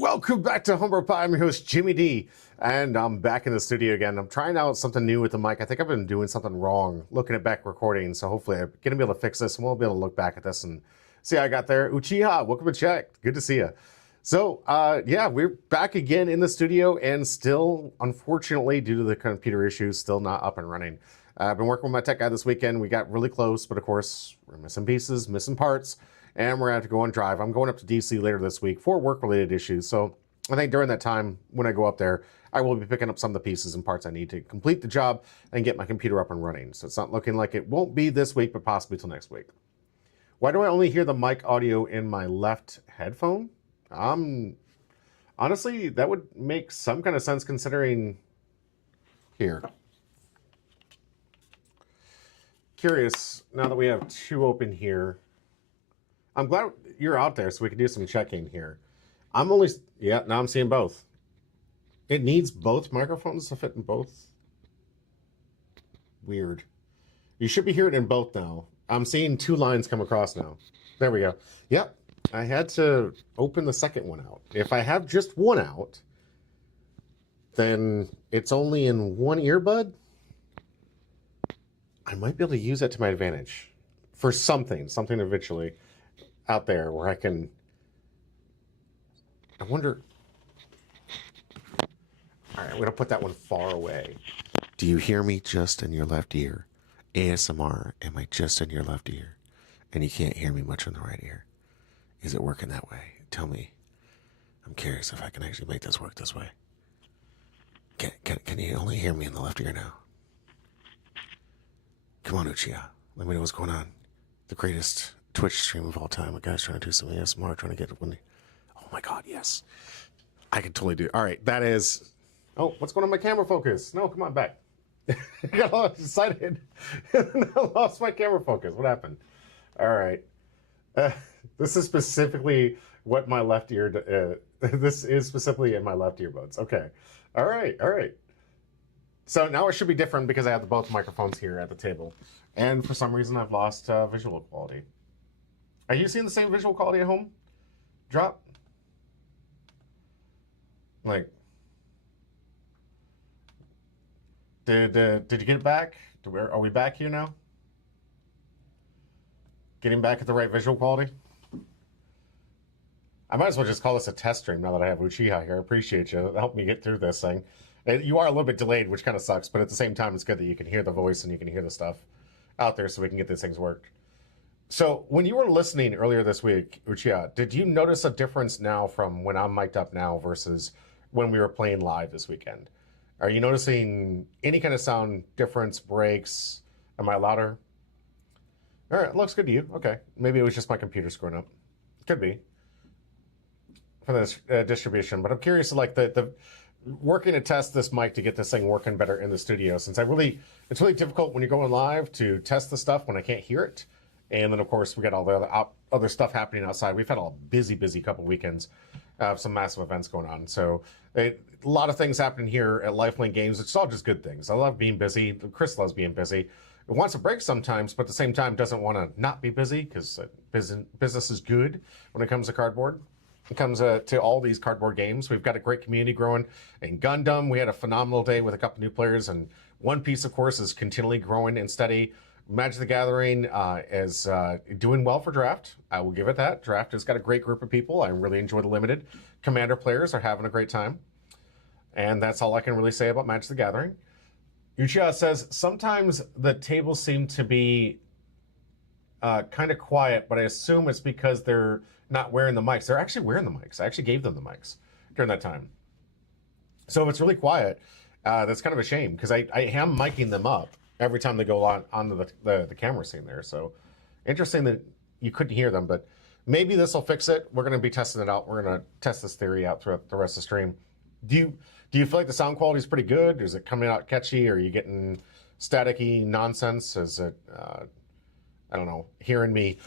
Welcome back to Humber Pie. I'm your host, Jimmy D, and I'm back in the studio again. I'm trying out something new with the mic. I think I've been doing something wrong looking at back recording, so hopefully I'm going to be able to fix this, and we'll be able to look back at this and see how I got there. Uchiha, welcome to chat. Good to see you. So, yeah, we're back again in the studio, and still, unfortunately, due to the computer issues, still not up and running. I've been working with my tech guy this weekend. We got really close, but of course, we're missing pieces, missing parts, and we're going to have to go on drive. I'm going up to DC later this week for work-related issues, so I think during that time, when I go up there, I will be picking up some of the pieces and parts I need to complete the job and get my computer up and running. So it's not looking like it won't be this week, but possibly till next week. Why do I only hear the mic audio in my left headphone? Honestly, that would make some kind of sense considering here. curious, now that we have two open here, I'm glad you're out there so we can do some checking here. Yeah, now I'm seeing both. It needs both microphones to fit in both. Weird. You should be hearing it in both now. I'm seeing two lines come across now. There we go. Yep. I had to open the second one out. If I have just one out, then it's only in one earbud. I might be able to use that to my advantage for something eventually out there where I can. I wonder. All right, I'm going to put that one far away. Do you hear me just in your left ear? ASMR, am I just in your left ear? And you can't hear me much in the right ear. Is it working that way? Tell me. I'm curious if I can actually make this work this way. Can you only hear me in the left ear now? Come on, Uchiha. Let me know what's going on. The greatest Twitch stream of all time. A guy's trying to do some ASMR, trying to get it when oh my god, yes. I can totally do it. All right, that is... Oh, what's going on with my camera focus? No, come on, back. I got all excited. I lost my camera focus. What happened? All right. This is specifically what my left ear... this is specifically in my left earbuds. Okay. All right. So now it should be different because I have both microphones here at the table. And for some reason, I've lost visual quality. Are you seeing the same visual quality at home? Drop? Like... Did you get it back? Are we back here now? Getting back at the right visual quality? I might as well just call this a test stream now that I have Uchiha here. I appreciate you. Help me get through this thing. You are a little bit delayed, which kind of sucks, but at the same time, it's good that you can hear the voice and you can hear the stuff out there so we can get these things worked. So when you were listening earlier this week, Uchiha, did you notice a difference now from when I'm mic'd up now versus when we were playing live this weekend? Are you noticing any kind of sound difference, breaks? Am I louder? All right, looks good to you. Okay, maybe it was just my computer screwing up. Could be for this distribution, but I'm curious to like the working to test this mic to get this thing working better in the studio, since it's really difficult when you're going live to test the stuff when I can't hear it. And then of course we got all the other stuff happening outside. We've had a busy couple weekends, some massive events going on. So a lot of things happening here at Lifelink Games. It's all just good things. I love being busy. Chris loves being busy. It wants a break sometimes, but at the same time doesn't want to not be busy because business is good when it comes to cardboard. It comes to all these cardboard games. We've got a great community growing. In Gundam, we had a phenomenal day with a couple new players, and One Piece, of course, is continually growing and steady. Magic the Gathering is doing well for Draft. I will give it that. Draft has got a great group of people. I really enjoy the Limited. Commander players are having a great time. And that's all I can really say about Magic the Gathering. Uchiha says, sometimes the tables seem to be kind of quiet, but I assume it's because they're not wearing the mics. They're actually wearing the mics. I actually gave them the mics during that time. So if it's really quiet, that's kind of a shame because I am miking them up every time they go onto the camera scene there. So interesting that you couldn't hear them, but maybe this will fix it. We're going to be testing it out. We're going to test this theory out throughout the rest of the stream. Do you feel like the sound quality is pretty good? Is it coming out catchy? Or are you getting staticky nonsense? Is it, I don't know, hearing me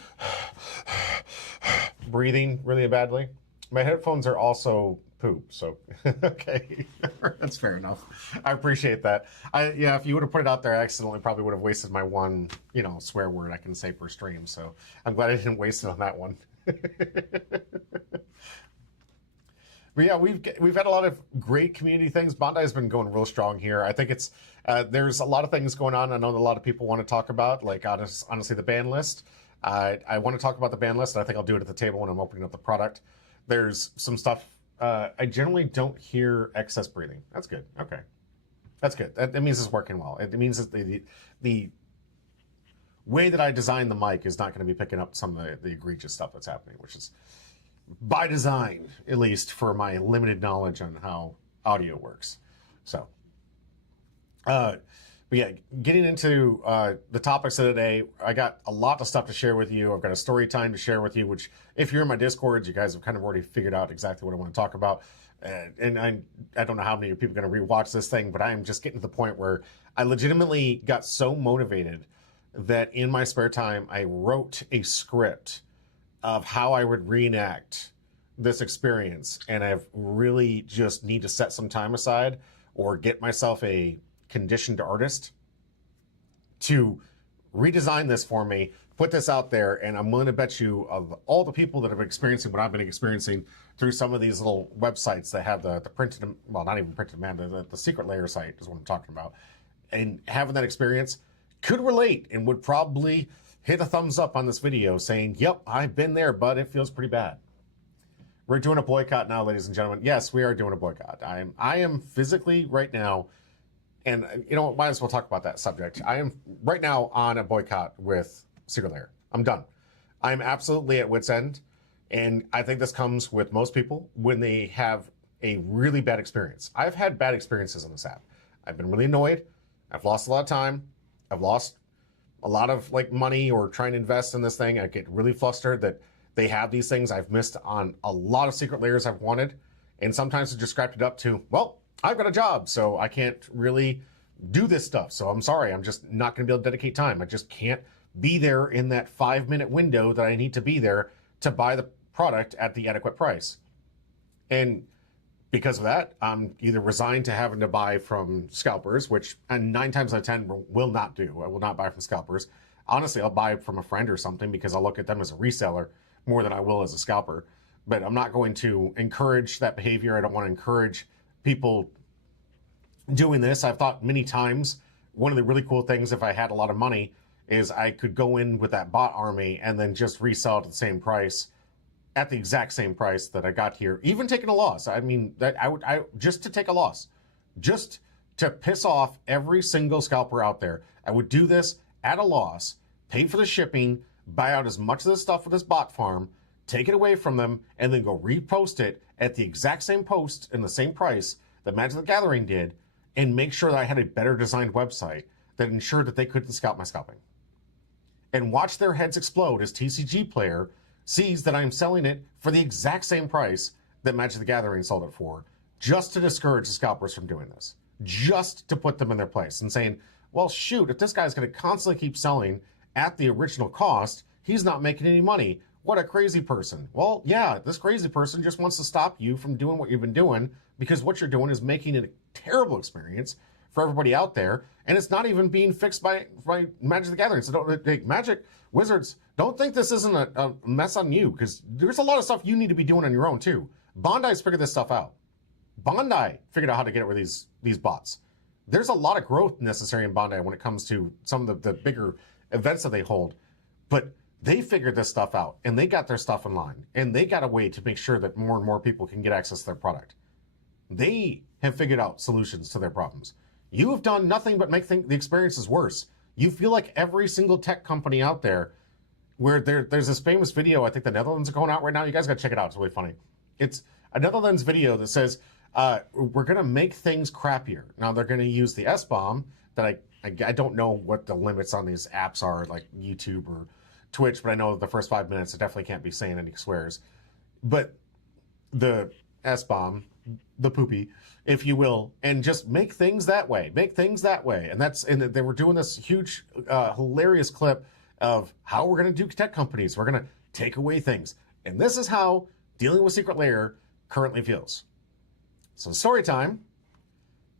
breathing really badly? My headphones are also poop, so okay, that's fair enough. I appreciate that. Yeah, if you would have put it out there, I accidentally probably would have wasted my one, swear word I can say per stream. So I'm glad I didn't waste it on that one. But yeah, we've had a lot of great community things. Bondi has been going real strong here. I think it's there's a lot of things going on. I know that a lot of people want to talk about, like honestly, the ban list. I want to talk about the ban list, and I think I'll do it at the table when I'm opening up the product. There's some stuff. I generally don't hear excess breathing. That's good. Okay, that's good. That means it's working well. It means that the way that I designed the mic is not going to be picking up some of the egregious stuff that's happening, which is by design, at least for my limited knowledge on how audio works. So, but yeah, getting into the topics of the day, I got a lot of stuff to share with you. I've got a story time to share with you, which if you're in my Discord, you guys have kind of already figured out exactly what I want to talk about. And I don't know how many people are going to rewatch this thing, but I am just getting to the point where I legitimately got so motivated that in my spare time, I wrote a script of how I would reenact this experience. And I've really just need to set some time aside or get myself a conditioned artist to redesign this for me, put this out there, and I'm willing to bet you of all the people that have been experiencing what I've been experiencing through some of these little websites that have the printed, well, not even printed man, the secret layer site is what I'm talking about, and having that experience could relate and would probably hit a thumbs up on this video saying, yep, I've been there, but it feels pretty bad. We're doing a boycott now, ladies and gentlemen. Yes, we are doing a boycott. I am physically right now, and you know what, might as well talk about that subject. I am right now on a boycott with Secret Lair. I'm done. I'm absolutely at wit's end, and I think this comes with most people when they have a really bad experience. I've had bad experiences on this app. I've been really annoyed. I've lost a lot of time. I've lost a lot of like money or trying to invest in this thing. I get really flustered that they have these things. I've missed on a lot of secret layers I've wanted, and sometimes it's just scrapped it up to, well, I've got a job, so I can't really do this stuff. So I'm sorry, I'm just not going to be able to dedicate time. I just can't be there in that 5-minute window that I need to be there to buy the product at the adequate price. And because of that, I'm either resigned to having to buy from scalpers, which and 9 times out of 10 will not do. I will not buy from scalpers. Honestly, I'll buy from a friend or something because I'll look at them as a reseller more than I will as a scalper. But I'm not going to encourage that behavior. I don't want to encourage people doing this. I've thought many times, one of the really cool things if I had a lot of money is I could go in with that bot army and then just resell it at the same price, at the exact same price that I got here, even taking a loss. I mean, that I just to take a loss, just to piss off every single scalper out there. I would do this at a loss, pay for the shipping, buy out as much of this stuff with this bot farm, take it away from them, and then go repost it at the exact same post and the same price that Magic the Gathering did, and make sure that I had a better designed website that ensured that they couldn't scalp my scalping. And watch their heads explode as TCG player sees that I'm selling it for the exact same price that Magic the Gathering sold it for, just to discourage the scalpers from doing this, just to put them in their place and saying, well, shoot, if this guy's going to constantly keep selling at the original cost, he's not making any money. What a crazy person. Well, yeah, this crazy person just wants to stop you from doing what you've been doing because what you're doing is making it a terrible experience for everybody out there, and it's not even being fixed by Magic the Gathering. So don't, Magic, Wizards, don't think this isn't a mess on you, because there's a lot of stuff you need to be doing on your own too. Bondi's figured this stuff out. Bondi figured out how to get rid of these bots. There's a lot of growth necessary in Bondi when it comes to some of the bigger events that they hold, but they figured this stuff out, and they got their stuff in line, and they got a way to make sure that more and more people can get access to their product. They have figured out solutions to their problems. You have done nothing but make the experiences worse. You feel like every single tech company out there, where there's this famous video, I think the Netherlands are going out right now. You guys got to check it out. It's really funny. It's a Netherlands video that says, we're going to make things crappier. Now they're going to use the S-bomb that I don't know what the limits on these apps are, like YouTube or Twitch, but I know that the first 5 minutes, it definitely can't be saying any swears. But the S-bomb, the poopy, if you will, and just make things that way. Make things that way. And they were doing this huge, hilarious clip of how we're going to do tech companies. We're going to take away things. And this is how dealing with Secret Lair currently feels. So story time.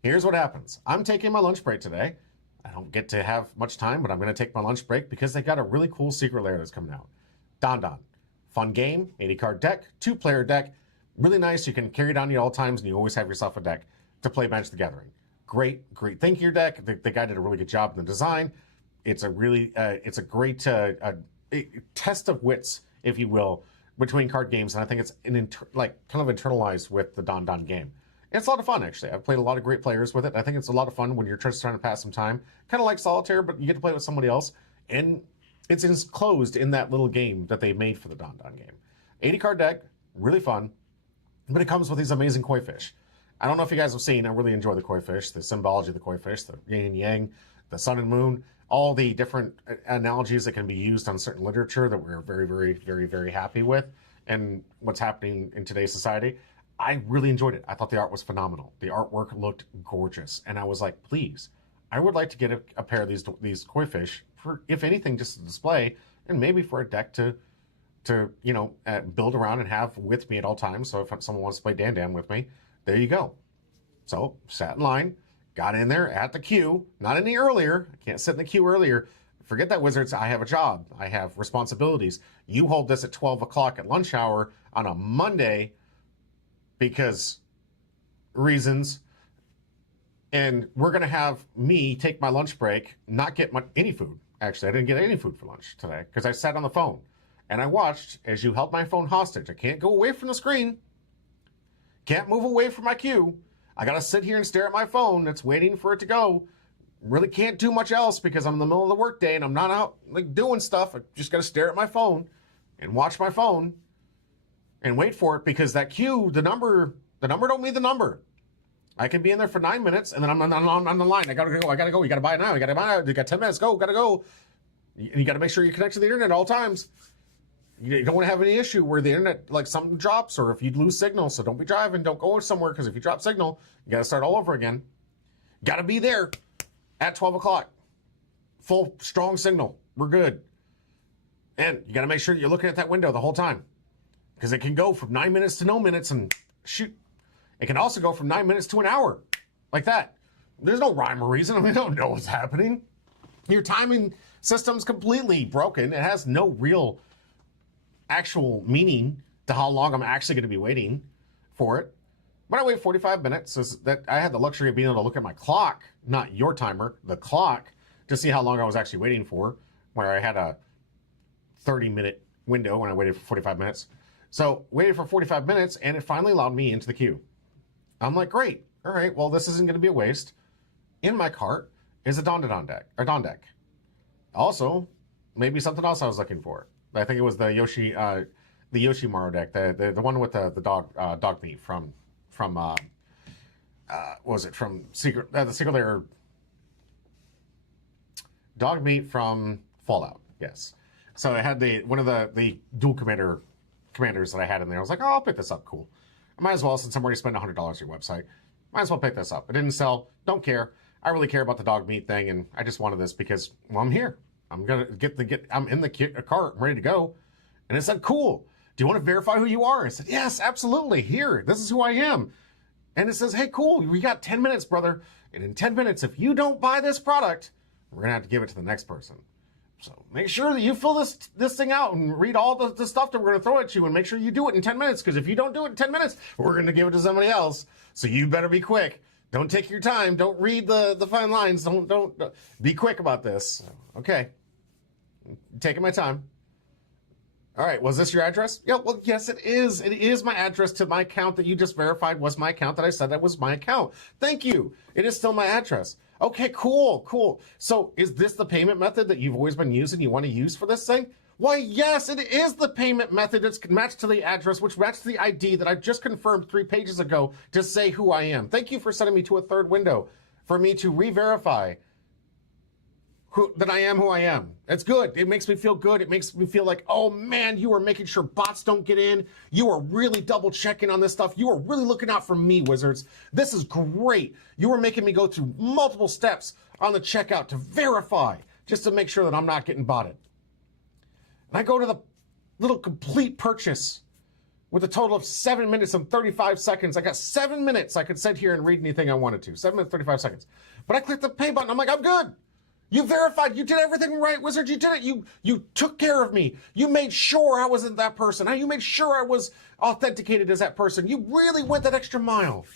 Here's what happens. I'm taking my lunch break today. I don't get to have much time, but I'm going to take my lunch break because they got a really cool Secret Lair that's coming out. Don Don. Fun game, 80-card deck, 2-player deck. Really nice. You can carry it on you at all times, and you always have yourself a deck to play Magic the Gathering. Great Think Your deck. The guy did a really good job in the design. It's a really, it's a great test of wits, if you will, between card games, and I think it's kind of internalized with the Don Don game. And it's a lot of fun, actually. I've played a lot of great players with it. I think it's a lot of fun when you're just trying to pass some time. Kind of like Solitaire, but you get to play with somebody else, and it's enclosed in that little game that they made for the Don Don game. 80-card deck, really fun. But it comes with these amazing koi fish. I don't know if you guys have seen, I really enjoy the koi fish, the symbology of the koi fish, the yin and yang, the sun and moon, all the different analogies that can be used on certain literature that we're very, very, very, very happy with, and what's happening in today's society. I really enjoyed it. I thought the art was phenomenal. The artwork looked gorgeous. And I was like, please, I would like to get a pair of these koi fish for if anything, just a display, and maybe for a deck to build around and have with me at all times. So if someone wants to play Dan Dan with me, there you go. So sat in line, got in there at the queue, not any earlier. I can't sit in the queue earlier. Forget that, Wizards. I have a job. I have responsibilities. You hold this at 12 o'clock at lunch hour on a Monday because reasons. And we're going to have me take my lunch break, not get any food. Actually, I didn't get any food for lunch today because I sat on the phone and I watched as you held my phone hostage. I can't go away from the screen. Can't move away from my queue. I got to sit here and stare at my phone that's waiting for it to go. Really can't do much else because I'm in the middle of the workday and I'm not out like doing stuff. I just got to stare at my phone and watch my phone and wait for it because that queue, the number don't mean the number. I can be in there for 9 minutes and then I'm on the line. I gotta go. You gotta buy it now. You got 10 minutes. Gotta go. You gotta make sure you connect to the internet at all times. You don't want to have any issue where the internet, like something drops or if you lose signal. So don't be driving. Don't go somewhere because if you drop signal, you got to start all over again. Got to be there at 12 o'clock. Full, strong signal. We're good. And you got to make sure that you're looking at that window the whole time because it can go from 9 minutes to no minutes and shoot. It can also go from 9 minutes to an hour like that. There's no rhyme or reason. I mean, I don't know what's happening. Your timing system's completely broken. It has no real actual meaning to how long I'm actually going to be waiting for it. When I wait 45 minutes, is that I had the luxury of being able to look at my clock, not your timer, the clock, to see how long I was actually waiting for, where I had a 30-minute window when I waited for 45 minutes. So waited for 45 minutes, and it finally allowed me into the queue. I'm like, great. All right, well, this isn't going to be a waste. In my cart is a Dawn deck. Also, maybe something else I was looking for. I think it was the Yoshimaru deck, the one with the dog meat from what was it, from the Secret Lair dog meat from Fallout. Yes. So I had one of the dual commanders that I had in there. I was like, oh, I'll pick this up. Cool. I might as well, since I'm already spending $100 on your website, might as well pick this up. It didn't sell. Don't care. I really care about the dog meat thing, and I just wanted this because, well, I'm here. I'm gonna I'm in the cart, I'm ready to go. And it said, cool. Do you want to verify who you are? I said, yes, absolutely. Here, this is who I am. And it says, hey, cool. We got 10 minutes, brother. And in 10 minutes, if you don't buy this product, we're gonna have to give it to the next person. So make sure that you fill this thing out and read all the stuff that we're gonna throw at you, and make sure you do it in 10 minutes. Because if you don't do it in 10 minutes, we're gonna give it to somebody else. So you better be quick. Don't take your time. Don't read the fine lines. Don't be quick about this. Okay. Taking my time. All right, was this your address? Yeah, well, yes, it is. It is my address to my account that you just verified was my account that I said that was my account. Thank you. It is still my address. Okay, cool. So is this the payment method that you've always been using, you want to use for this thing? Why, yes, it is the payment method that's matched to the address, which matched the ID that I just confirmed 3 pages ago to say who I am. Thank you for sending me to a third window for me to re-verify that I am who I am. It's good. It makes me feel good. It makes me feel like, oh man, you are making sure bots don't get in. You are really double checking on this stuff. You are really looking out for me, Wizards. This is great. You are making me go through multiple steps on the checkout to verify, just to make sure that I'm not getting botted. And I go to the little complete purchase with a total of 7 minutes and 35 seconds. I got 7 minutes. I could sit here and read anything I wanted to. 7 minutes, 35 seconds. But I clicked the pay button. I'm like, I'm good. You verified. You did everything right, Wizard. You did it. You took care of me. You made sure I wasn't that person. You made sure I was authenticated as that person. You really went that extra mile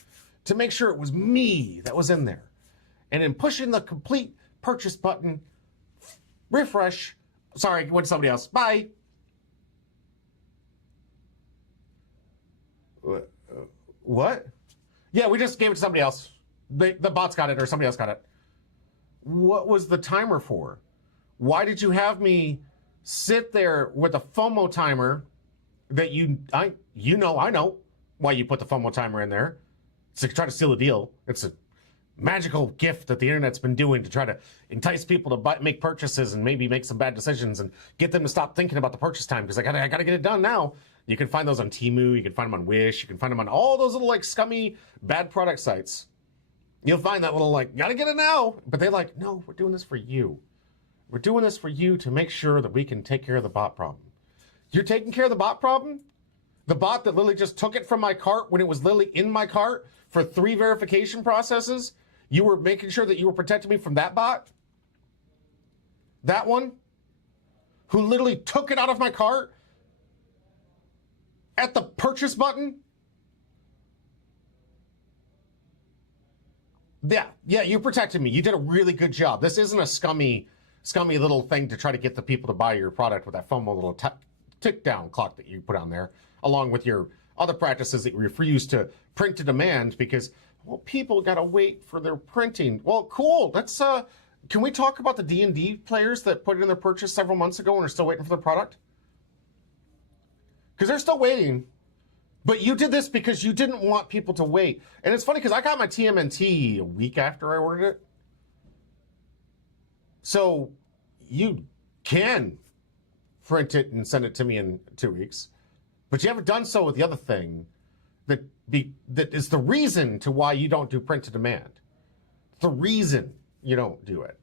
to make sure it was me that was in there. And in pushing the complete purchase button, refresh. Sorry, went to somebody else. Bye. What? Yeah, we just gave it to somebody else. The bots got it, or somebody else got it. What was the timer for? Why did you have me sit there with a FOMO timer that I know why you put the FOMO timer in there. It's to try to steal a deal. It's a magical gift that the internet's been doing to try to entice people to make purchases and maybe make some bad decisions and get them to stop thinking about the purchase time because I gotta get it done now. You can find those on Temu, you can find them on Wish, you can find them on all those little like scummy bad product sites. You'll find that little like, gotta get it now. But they're like, no, we're doing this for you. We're doing this for you to make sure that we can take care of the bot problem. You're taking care of the bot problem? The bot that literally just took it from my cart when it was literally in my cart for 3 verification processes? You were making sure that you were protecting me from that bot? That one? Who literally took it out of my cart at the purchase button? Yeah, you protected me. You did a really good job. This isn't a scummy little thing to try to get the people to buy your product with that FOMO little tick down clock that you put on there, along with your other practices that you refuse to print to demand because, well, people got to wait for their printing. Well, cool. Let's, can we talk about the D&D players that put in their purchase several months ago and are still waiting for their product? Because they're still waiting. But you did this because you didn't want people to wait. And it's funny because I got my TMNT a week after I ordered it. So you can print it and send it to me in 2 weeks. But you haven't done so with the other thing that is the reason to why you don't do print to demand. The reason you don't do it.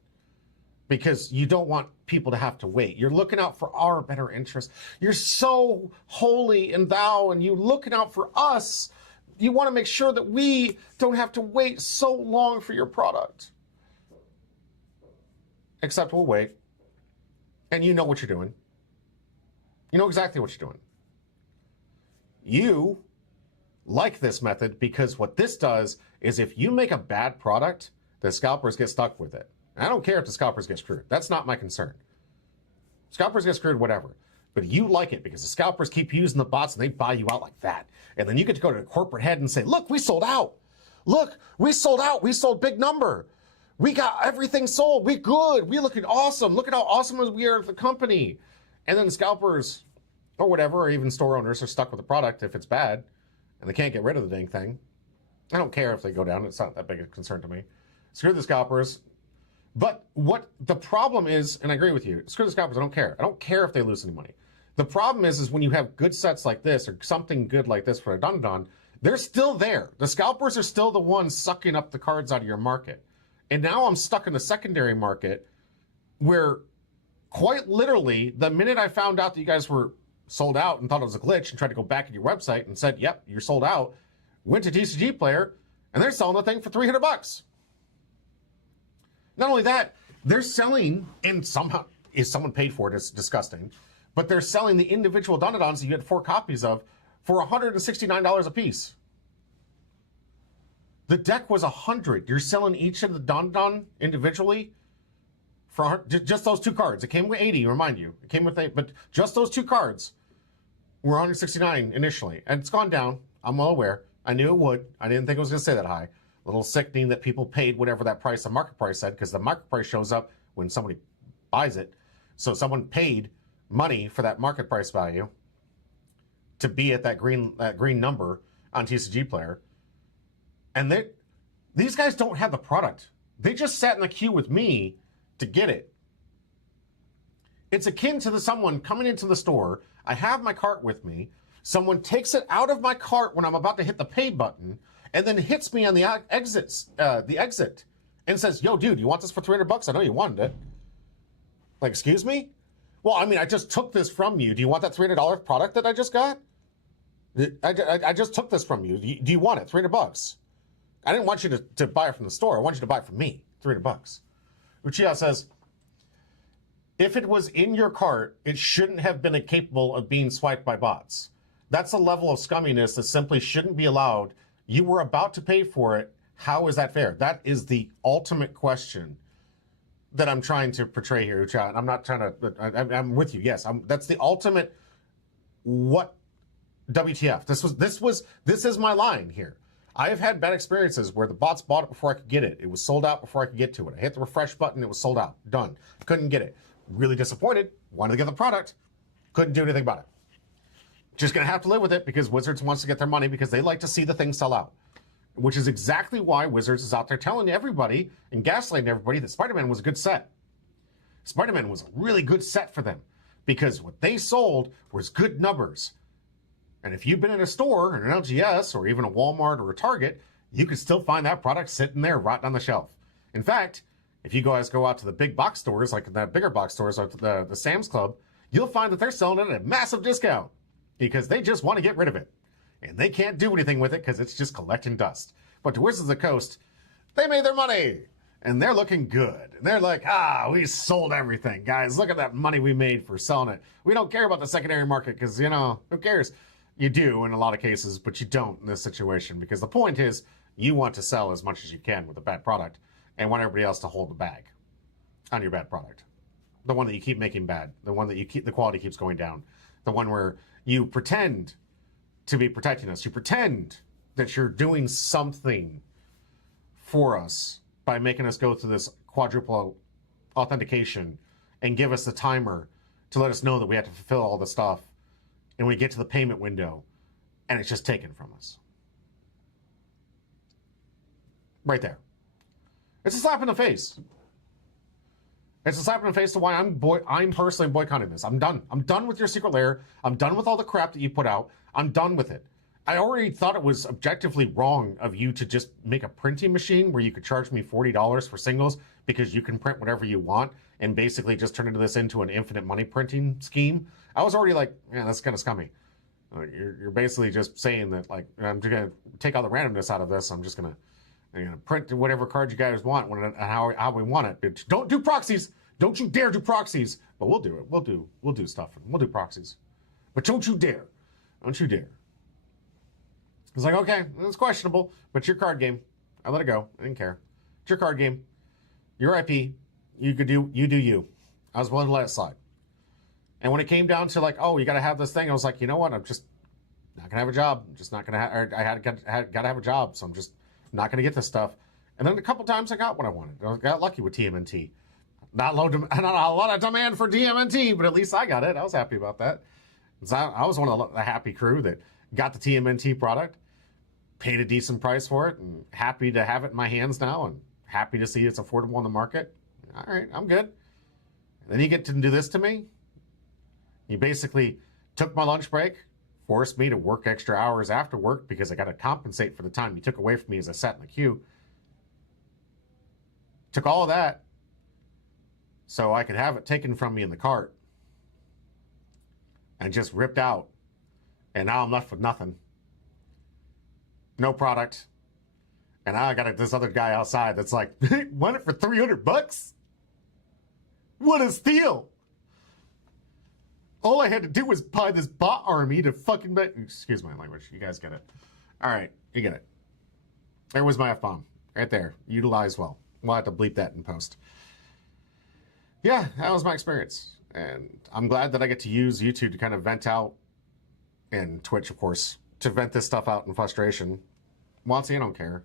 Because you don't want people to have to wait. You're looking out for our better interest. You're so holy and thou, and you're looking out for us. You want to make sure that we don't have to wait so long for your product. Except we'll wait. And you know what you're doing. You know exactly what you're doing. You like this method because what this does is if you make a bad product, the scalpers get stuck with it. I don't care if the scalpers get screwed. That's not my concern. Scalpers get screwed, whatever. But you like it because the scalpers keep using the bots and they buy you out like that. And then you get to go to the corporate head and say, look, we sold out. Look, we sold out. We sold big number. We got everything sold. We good. We looking awesome. Look at how awesome we are at the company. And then the scalpers or whatever, or even store owners are stuck with the product if it's bad and they can't get rid of the dang thing. I don't care if they go down. It's not that big a concern to me. Screw the scalpers. But what the problem is, and I agree with you, screw the scalpers, I don't care. I don't care if they lose any money. The problem is when you have good sets like this or something good like this for a dun-dun, they're still there. The scalpers are still the ones sucking up the cards out of your market. And now I'm stuck in the secondary market where quite literally, the minute I found out that you guys were sold out and thought it was a glitch and tried to go back at your website and said, yep, you're sold out, went to TCG Player, and they're selling the thing for $300. Not only that, they're selling, and somehow, if someone paid for it, it's disgusting, but they're selling the individual Dun-Dun-Duns that you had 4 copies of for $169 a piece. The deck was $100. You're selling each of the Dun-Dun individually for just those 2 cards. It came with 80, remind you. It came with 8, but just those 2 cards were $169 initially, and it's gone down. I'm well aware. I knew it would. I didn't think it was going to stay that high. A little sickening that people paid whatever that price, the market price said, because the market price shows up when somebody buys it. So someone paid money for that market price value to be at that green number on TCG Player. And these guys don't have the product. They just sat in the queue with me to get it. It's akin to someone coming into the store. I have my cart with me. Someone takes it out of my cart when I'm about to hit the pay button, and then hits me on the exit, and says, "Yo, dude, you want this for $300? I know you wanted it." Like, excuse me? Well, I mean, I just took this from you. Do you want that $300 product that I just got? I just took this from you. Do you want it? $300? I didn't want you to buy it from the store. I want you to buy it from me. $300. Uchiha says, if it was in your cart, it shouldn't have been capable of being swiped by bots. That's a level of scumminess that simply shouldn't be allowed. You were about to pay for it. How is that fair? That is the ultimate question that I'm trying to portray here, Uchiha. I'm not trying to, I'm with you. Yes, that's the ultimate what WTF. This is my line here. I have had bad experiences where the bots bought it before I could get it. It was sold out before I could get to it. I hit the refresh button, it was sold out. Done. Couldn't get it. Really disappointed. Wanted to get the product. Couldn't do anything about it. Just going to have to live with it because Wizards wants to get their money because they like to see the thing sell out. Which is exactly why Wizards is out there telling everybody and gaslighting everybody that Spider-Man was a good set. Spider-Man was a really good set for them because what they sold was good numbers. And if you've been in a store, an LGS, or even a Walmart or a Target, you could still find that product sitting there rotting on the shelf. In fact, If you guys go out to the big box stores, like the bigger box stores, like the Sam's Club, you'll find that they're selling it at a massive discount because they just want to get rid of it. And they can't do anything with it because it's just collecting dust. But to Wizards of the Coast, they made their money. And they're looking good. And they're like, we sold everything. Guys, look at that money we made for selling it. We don't care about the secondary market because, who cares? You do in a lot of cases, but you don't in this situation because the point is you want to sell as much as you can with a bad product and want everybody else to hold the bag on your bad product. The one that you keep making bad, the one that the quality keeps going down, the one where you pretend to be protecting us. You pretend that you're doing something for us by making us go through this quadruple authentication and give us the timer to let us know that we have to fulfill all the stuff. And we get to the payment window and it's just taken from us. Right there. It's a slap in the face. It's a slap in the face to why I'm personally boycotting this. I'm done. I'm done with your secret lair. I'm done with all the crap that you put out. I'm done with it. I already thought it was objectively wrong of you to just make a printing machine where you could charge me $40 for singles because you can print whatever you want and basically just turn this into an infinite money printing scheme. I was already like, yeah, that's kind of scummy. You're basically just saying that, like, I'm just going to take all the randomness out of this. I'm just going to print whatever card you guys want how we want it. But don't do proxies. Don't you dare do proxies. But we'll do it. We'll do stuff. We'll do proxies. But don't you dare. Don't you dare. It's like, okay, it's questionable, but it's your card game. I let it go. I didn't care. It's your card game. Your IP. You do you. I was willing to let it slide. And when it came down to like, you got to have this thing, I was like, you know what? I'm just not gonna have a job. I'm just not gonna have. I got to have a job, so I'm just not gonna get this stuff. And then a couple times I got what I wanted. I got lucky with TMNT. Not a lot of demand for TMNT, but at least I got it. I was happy about that. So I was one of the happy crew that got the TMNT product, paid a decent price for it, and happy to have it in my hands now, and happy to see it's affordable on the market. All right, I'm good. And then you get to do this to me. You basically took my lunch break, forced me to work extra hours after work because I got to compensate for the time you took away from me as I sat in the queue. Took all of that so I could have it taken from me in the cart and just ripped out. And now I'm left with nothing. No product. And now I got this other guy outside that's like, want it for $300? What a steal. All I had to do was buy this bot army to fucking excuse my language. You guys get it. All right, you get it. There was my F-bomb. Right there. Utilized well. We'll have to bleep that in post. Yeah, that was my experience. And I'm glad that I get to use YouTube to kind of vent out, and Twitch, of course, to vent this stuff out in frustration. Once you don't care.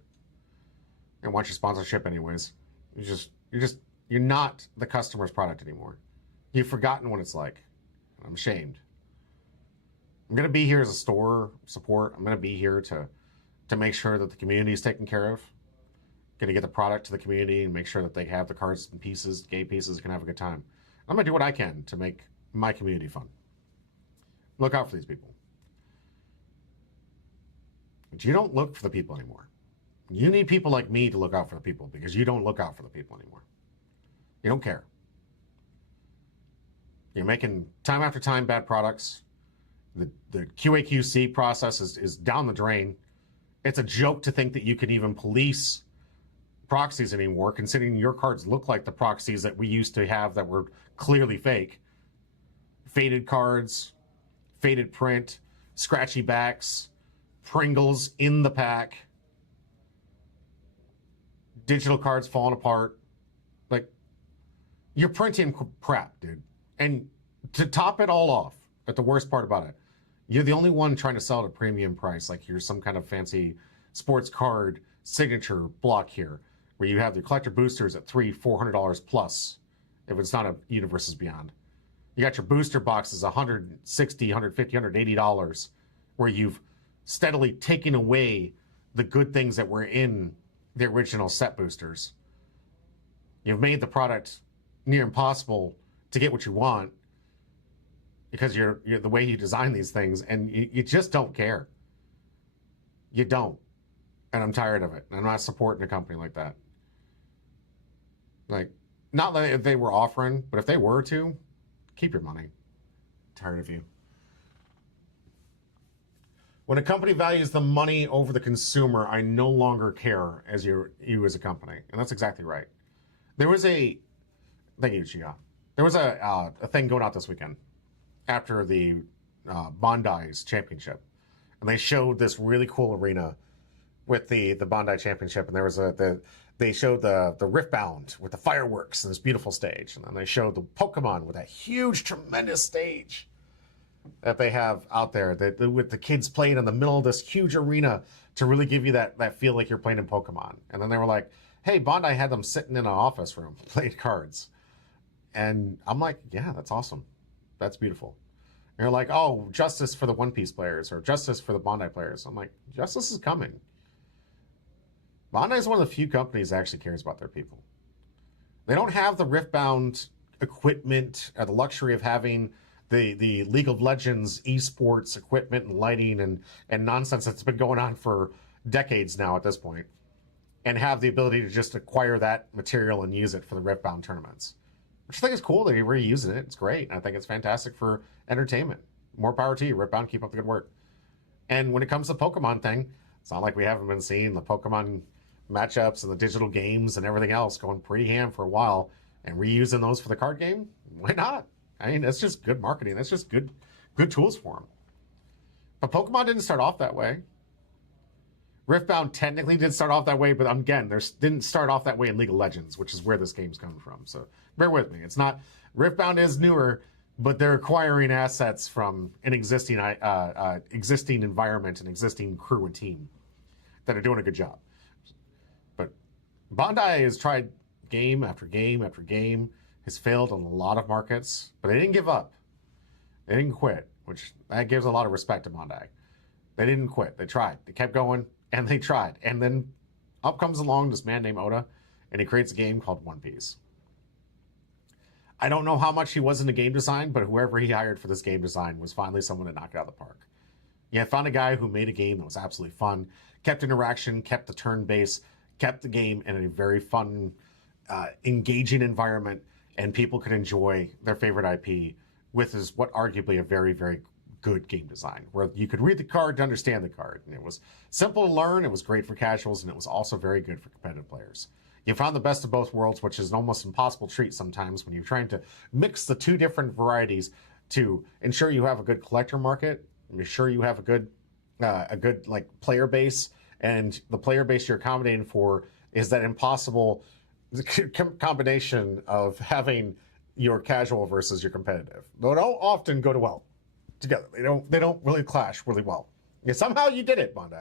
And want your sponsorship anyways. You're not the customer's product anymore. You've forgotten what it's like. I'm ashamed. I'm going to be here as a store support. I'm going to be here to make sure that the community is taken care of. Going to get the product to the community and make sure that they have the cards and pieces, game pieces, can have a good time. I'm going to do what I can to make my community fun. Look out for these people. But you don't look for the people anymore. You need people like me to look out for the people because you don't look out for the people anymore. You don't care. You're making time after time bad products. The QA/QC process is down the drain. It's a joke to think that you can even police proxies anymore, considering your cards look like the proxies that we used to have that were clearly fake. Faded cards, faded print, scratchy backs, Pringles in the pack, digital cards falling apart. Like, you're printing crap, dude. And to top it all off, at the worst part about it, you're the only one trying to sell at a premium price, like you're some kind of fancy sports card signature block here, where you have the collector boosters at $400 plus, if it's not a Universes Beyond. You got your booster boxes $160, $150, $180, where you've steadily taken away the good things that were in the original set boosters. You've made the product near impossible to get what you want because you're the way you design these things, and you just don't care. You don't. And I'm tired of it. I'm not supporting a company like that. Like, not that if they were offering, but if they were to, keep your money. Tired of you. When a company values the money over the consumer, I no longer care as you as a company. And that's exactly right. There was a, thank you, Chia. There was a thing going out this weekend after the Bondi's championship. And they showed this really cool arena with the Bondi championship. And there was they showed the Riftbound with the fireworks and this beautiful stage. And then they showed the Pokemon with that huge, tremendous stage that they have out there with the kids playing in the middle of this huge arena to really give you that feel like you're playing in Pokemon. And then they were like, hey, Bondi had them sitting in an office room playing cards. And I'm like, yeah, that's awesome. That's beautiful. And they're like, oh, justice for the One Piece players or justice for the Bondi players. I'm like, justice is coming. Bondi is one of the few companies that actually cares about their people. They don't have the Riftbound equipment or the luxury of having the League of Legends esports equipment and lighting and nonsense that's been going on for decades now at this point, and have the ability to just acquire that material and use it for the Riftbound tournaments, which I think is cool that you're reusing it. It's great. I think it's fantastic for entertainment. More power to you, Riftbound. Keep up the good work. And when it comes to the Pokemon thing, it's not like we haven't been seeing the Pokemon matchups and the digital games and everything else going pretty ham for a while, and reusing those for the card game. Why not? I mean, that's just good marketing. That's just good tools for them. But Pokemon didn't start off that way. Riftbound technically did start off that way, but again, they didn't start off that way in League of Legends, which is where this game's coming from. So bear with me. It's not, Riftbound is newer, but they're acquiring assets from an existing environment, an existing crew and team that are doing a good job. But Bondi has tried game after game after game, has failed in a lot of markets, but they didn't give up. They didn't quit, which that gives a lot of respect to Bondi. They didn't quit. They tried. They kept going, and they tried. And then up comes along this man named Oda, and he creates a game called One Piece. I don't know how much he was into game design, but whoever he hired for this game design was finally someone to knock it out of the park. Yeah, found a guy who made a game that was absolutely fun, kept interaction, kept the turn base, kept the game in a very fun, engaging environment, and people could enjoy their favorite IP with what arguably a very, very good game design, where you could read the card to understand the card. And it was simple to learn, it was great for casuals, and it was also very good for competitive players. You found the best of both worlds, which is an almost impossible treat sometimes when you're trying to mix the two different varieties to ensure you have a good collector market, make sure you have a good like player base, and the player base you're accommodating for is that impossible combination of having your casual versus your competitive. They don't often go well together. They don't really clash really well. Yeah, somehow you did it, Bondi.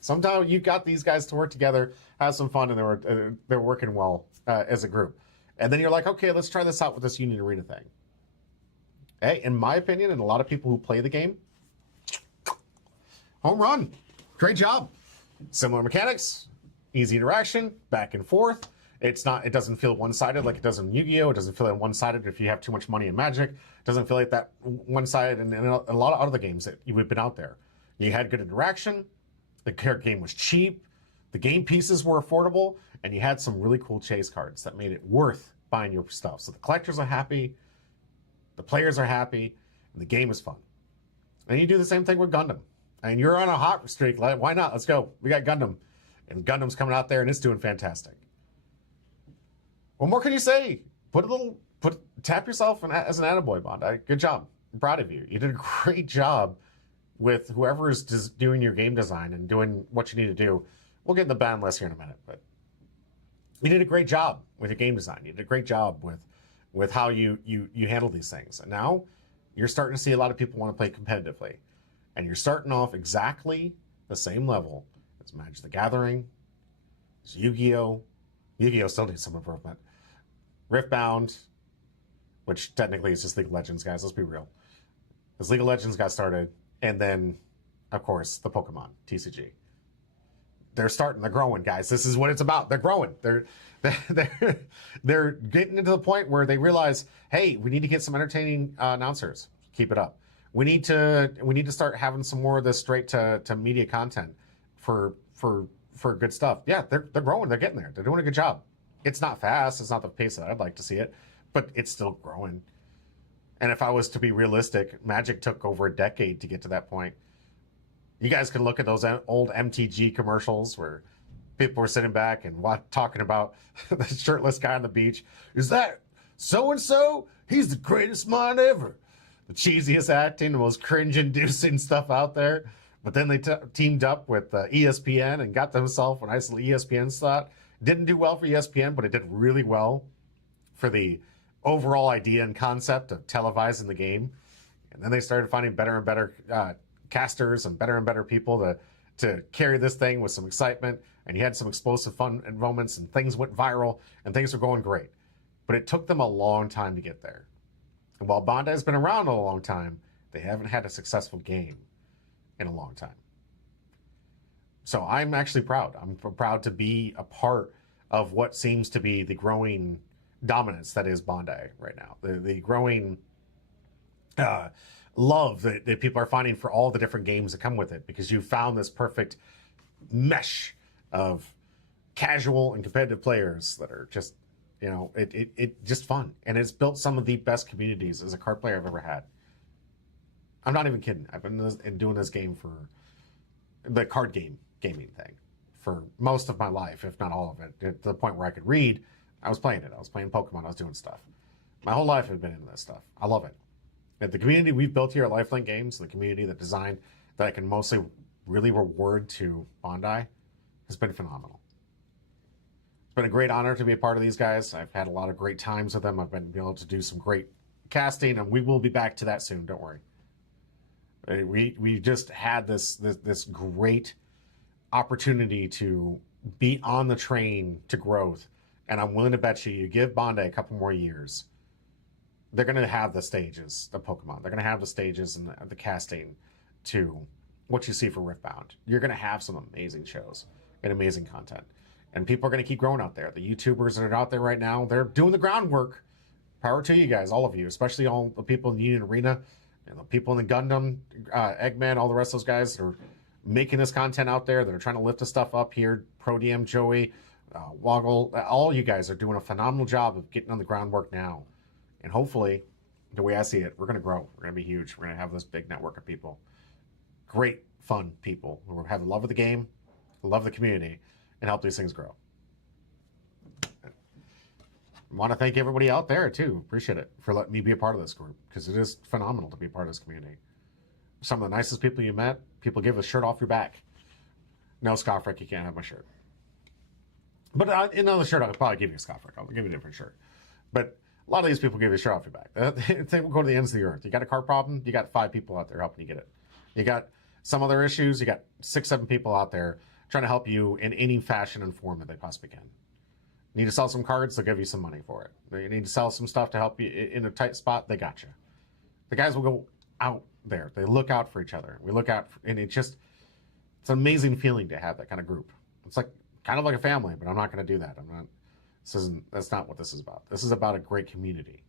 Somehow you got these guys to work together, have some fun, and they're working well as a group. And then you're like, okay, let's try this out with this Union Arena thing. Hey, in my opinion, and a lot of people who play the game, home run. Great job. Similar mechanics, easy interaction, back and forth. It doesn't feel one-sided like it does in Yu-Gi-Oh! It doesn't feel like one-sided if you have too much money in Magic. It doesn't feel like that one-sided in a lot of other games that you've been out there. You had good interaction, the card game was cheap, the game pieces were affordable, and you had some really cool chase cards that made it worth buying your stuff. So the collectors are happy, the players are happy, and the game is fun. And you do the same thing with Gundam. And you're on a hot streak, why not? Let's go. We got Gundam. And Gundam's coming out there and it's doing fantastic. What more can you say? Tap yourself as an attaboy, Bondi. Good job. I'm proud of you. You did a great job with whoever is doing your game design and doing what you need to do. We'll get in the ban list here in a minute, but you did a great job with your game design. You did a great job with how you handle these things. And now you're starting to see a lot of people want to play competitively. And you're starting off exactly the same level as Magic the Gathering, as Yu-Gi-Oh! Yu-Gi-Oh! Still needs some improvement. Riftbound, which technically is just League of Legends, guys. Let's be real. As League of Legends got started, and then, of course, the Pokemon, TCG. They're growing, guys. This is what it's about. They're growing. They're getting into the point where they realize, hey, we need to get some entertaining announcers. Keep it up. We need to start having some more of this straight to media content for good stuff. Yeah, they're growing. They're getting there. They're doing a good job. It's not fast. It's not the pace that I'd like to see it, but it's still growing. And if I was to be realistic, Magic took over a decade to get to that point. You guys could look at those old MTG commercials where people were sitting back and talking about the shirtless guy on the beach. Is that so-and-so? He's the greatest mind ever. The cheesiest acting, the most cringe-inducing stuff out there. But then they teamed up with ESPN and got themselves a nice little ESPN slot. Didn't do well for ESPN, but it did really well for the overall idea and concept of televising the game. And then they started finding better and better casters and better people to carry this thing with some excitement. And you had some explosive fun moments, and things went viral, and things were going great. But it took them a long time to get there. And while Bandi's been around a long time, they haven't had a successful game in a long time. So I'm actually proud. I'm proud to be a part of what seems to be the growing dominance that is Bondi right now. The growing love that people are finding for all the different games that come with it, because you found this perfect mesh of casual and competitive players that are just, you know, it just fun. And it's built some of the best communities as a card player I've ever had. I'm not even kidding. I've been doing this game for the card gaming thing for most of my life, if not all of it. At the point where I could read, I was playing it. I was playing Pokemon. I was doing stuff. My whole life I've been into this stuff. I love it. And the community we've built here at Lifelink Games, the community that designed that I can mostly really reward to Bondi, has been phenomenal. It's been a great honor to be a part of these guys. I've had a lot of great times with them. I've been able to do some great casting, and we will be back to that soon. Don't worry. We just had this great opportunity to be on the train to growth, and I'm willing to bet you give Bondi a couple more years, they're going to have the stages, the Pokemon. They're going to have the stages and the casting to what you see for Riftbound. You're going to have some amazing shows and amazing content, and people are going to keep growing out there. The YouTubers that are out there right now, they're doing the groundwork. Power to you guys, all of you, especially all the people in the Union Arena, and the people in the Gundam, Eggman, all the rest of those guys that are making this content out there, that are trying to lift the stuff up here. Pro DM, Joey, Woggle, all you guys are doing a phenomenal job of getting on the groundwork now. And hopefully, the way I see it, we're going to grow. We're going to be huge. We're going to have this big network of people. Great, fun people who have the love of the game, love the community, and help these things grow. I want to thank everybody out there, too. Appreciate it for letting me be a part of this group, because it is phenomenal to be a part of this community. Some of the nicest people you met, people give a shirt off your back. No, Scoffrick, you can't have my shirt. But another shirt, I'll probably give you a Scoffrick. I'll give you a different shirt. But a lot of these people give you a shirt off your back. They will go to the ends of the earth. You got a car problem, you got 5 people out there helping you get it. You got some other issues, you got 6, 7 people out there trying to help you in any fashion and form that they possibly can. Need to sell some cards, they'll give you some money for it. You need to sell some stuff to help you in a tight spot, they got you. The guys will go out there. They look out for each other. We look out, and it's an amazing feeling to have that kind of group. It's like kind of like a family, but I'm not going to do that. That's not what this is about. This is about a great community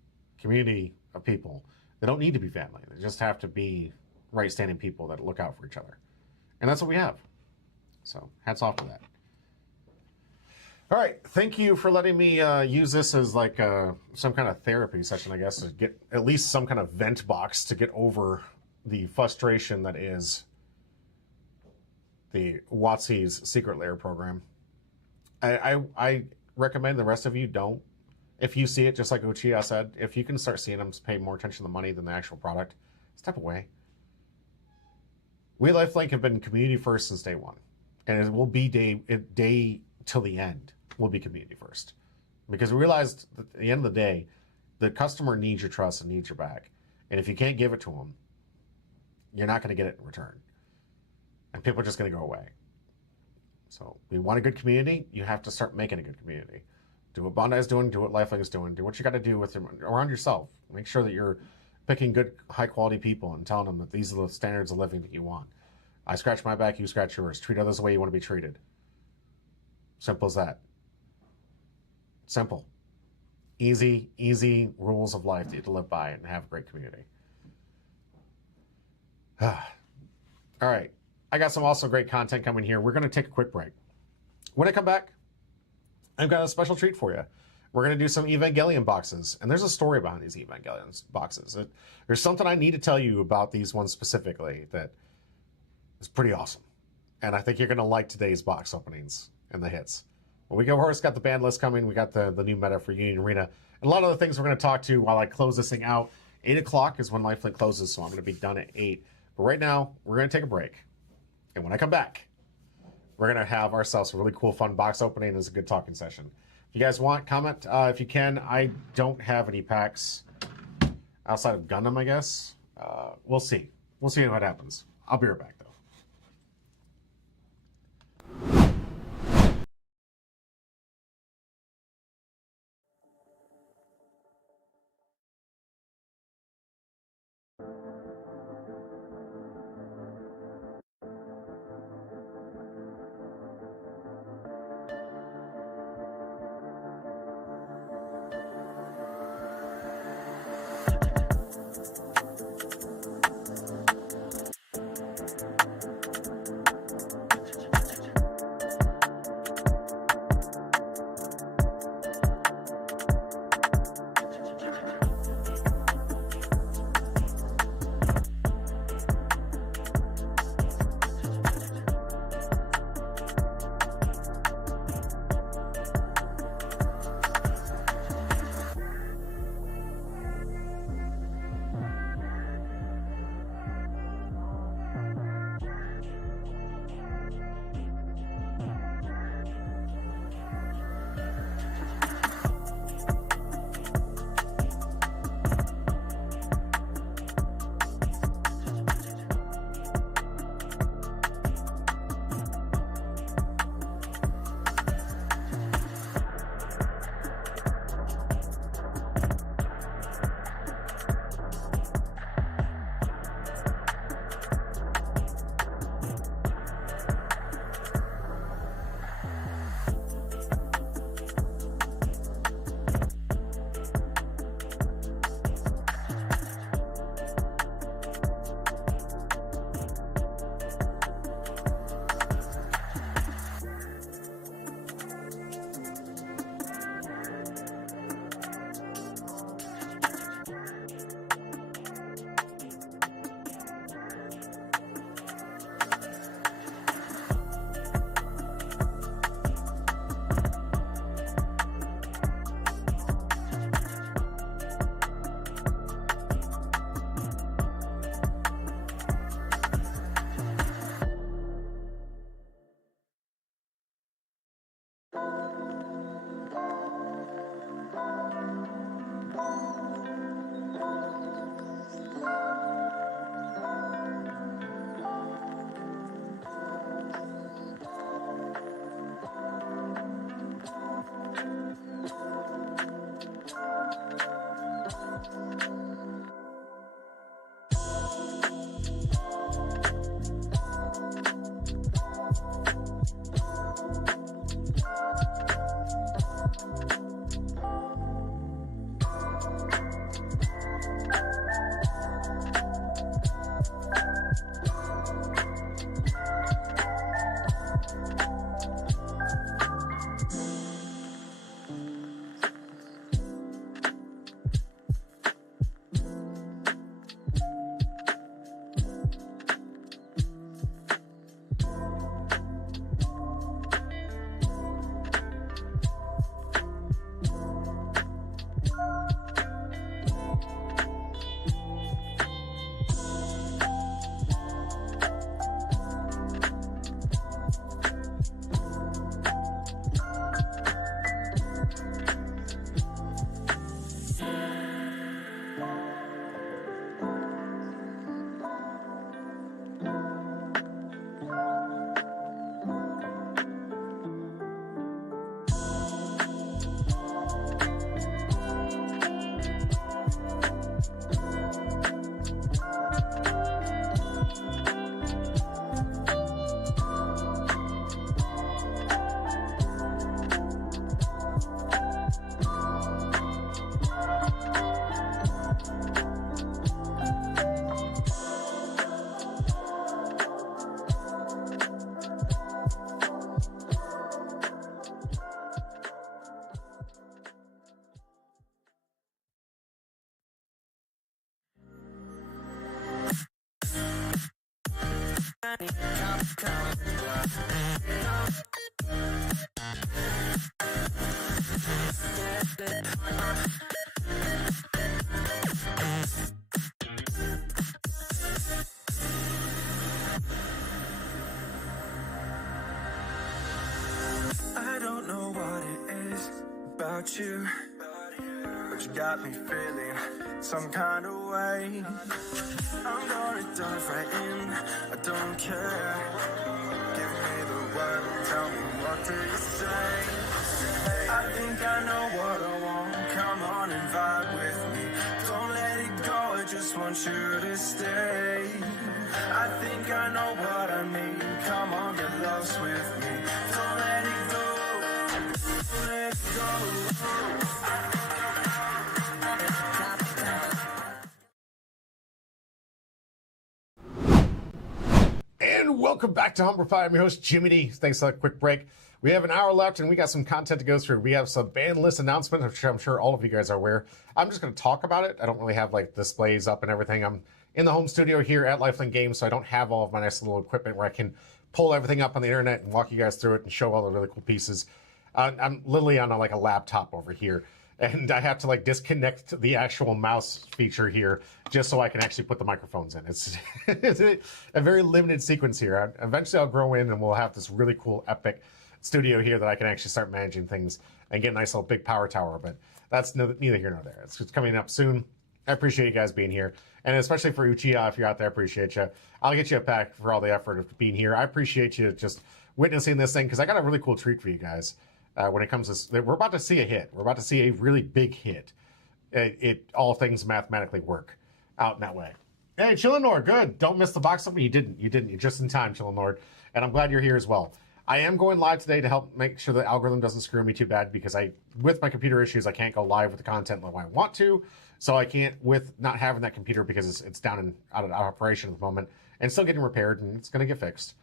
of people. They don't need to be family. They just have to be right-standing people that look out for each other. And that's what we have. So hats off to that. All right, thank you for letting me use this as like some kind of therapy session, I guess, to get at least some kind of vent box to get over the frustration that is the WotC's Secret Lair program. I recommend the rest of you don't. If you see it, just like Uchiha said, if you can start seeing them pay more attention to the money than the actual product, step away. We Lifelink have been community first since day one, and it will be day till the end. Will be community first, because we realized that at the end of the day, the customer needs your trust and needs your back, and if you can't give it to them, you're not going to get it in return, and people are just going to go away. So we want a good community. You have to start making a good community. Do what Bondi is doing. Do what Lifelink is doing. Do what you got to do with them around yourself. Make sure that you're picking good, high quality people and telling them that these are the standards of living that you want. I scratch my back, you scratch yours. Treat others the way you want to be treated. Simple as that. Simple. Easy rules of life that you have to live by and have a great community. All right. I got some also great content coming here. We're going to take a quick break. When I come back, I've got a special treat for you. We're going to do some Evangelion boxes, and there's a story behind these Evangelion boxes. There's something I need to tell you about these ones specifically that is pretty awesome, and I think you're going to like today's box openings and the hits. When we go first, got the ban list coming. We got the new meta for Union Arena, and a lot of the things we're going to talk to while I close this thing out. 8 o'clock is when Lifelink closes, so I'm going to be done at 8. But right now, we're going to take a break, and when I come back, we're going to have ourselves a really cool, fun box opening. It's a good talking session. If you guys want, comment if you can. I don't have any packs outside of Gundam, I guess. We'll see. We'll see what happens. I'll be right back, though. I don't know what it is about you, but you got me feeling some kind of way. I'm gonna dive right in, I don't care. Give me the word, tell me what do you say. I think I know what I want, come on and vibe with me. Don't let it go, I just want you to stay. I think I know what I need, come on, get lost with me. Don't let it go, don't let it go. And welcome back to Humber Pie. I'm your host, Jimmy D. Thanks for that quick break. We have an hour left, and we got some content to go through. We have some ban list announcements, which I'm sure all of you guys are aware. I'm just going to talk about it. I don't really have like displays up and everything. I'm in the home studio here at Lifelink Games, so I don't have all of my nice little equipment where I can pull everything up on the internet and walk you guys through it and show all the really cool pieces. I'm literally on like a laptop over here, and I have to like disconnect the actual mouse feature here just so I can actually put the microphones in. It's, it's a very limited sequence here. Eventually I'll grow in and we'll have this really cool epic studio here that I can actually start managing things and get a nice little big power tower, but that's neither here nor there. It's coming up soon. I appreciate you guys being here, and especially for Uchiha, if you're out there, I appreciate you. I'll get you a pack for all the effort of being here. I appreciate you just witnessing this thing, because I got a really cool treat for you guys. When it comes to, we're about to see a hit. We're about to see a really big hit. All things mathematically work out in that way. Hey, Chillinord, good. Don't miss the box up. You didn't. You're just in time, Chillinord. And I'm glad you're here as well. I am going live today to help make sure the algorithm doesn't screw me too bad, because with my computer issues, I can't go live with the content like I want to. So I can't, with not having that computer, because it's down and out of operation at the moment, and still getting repaired, and it's going to get fixed.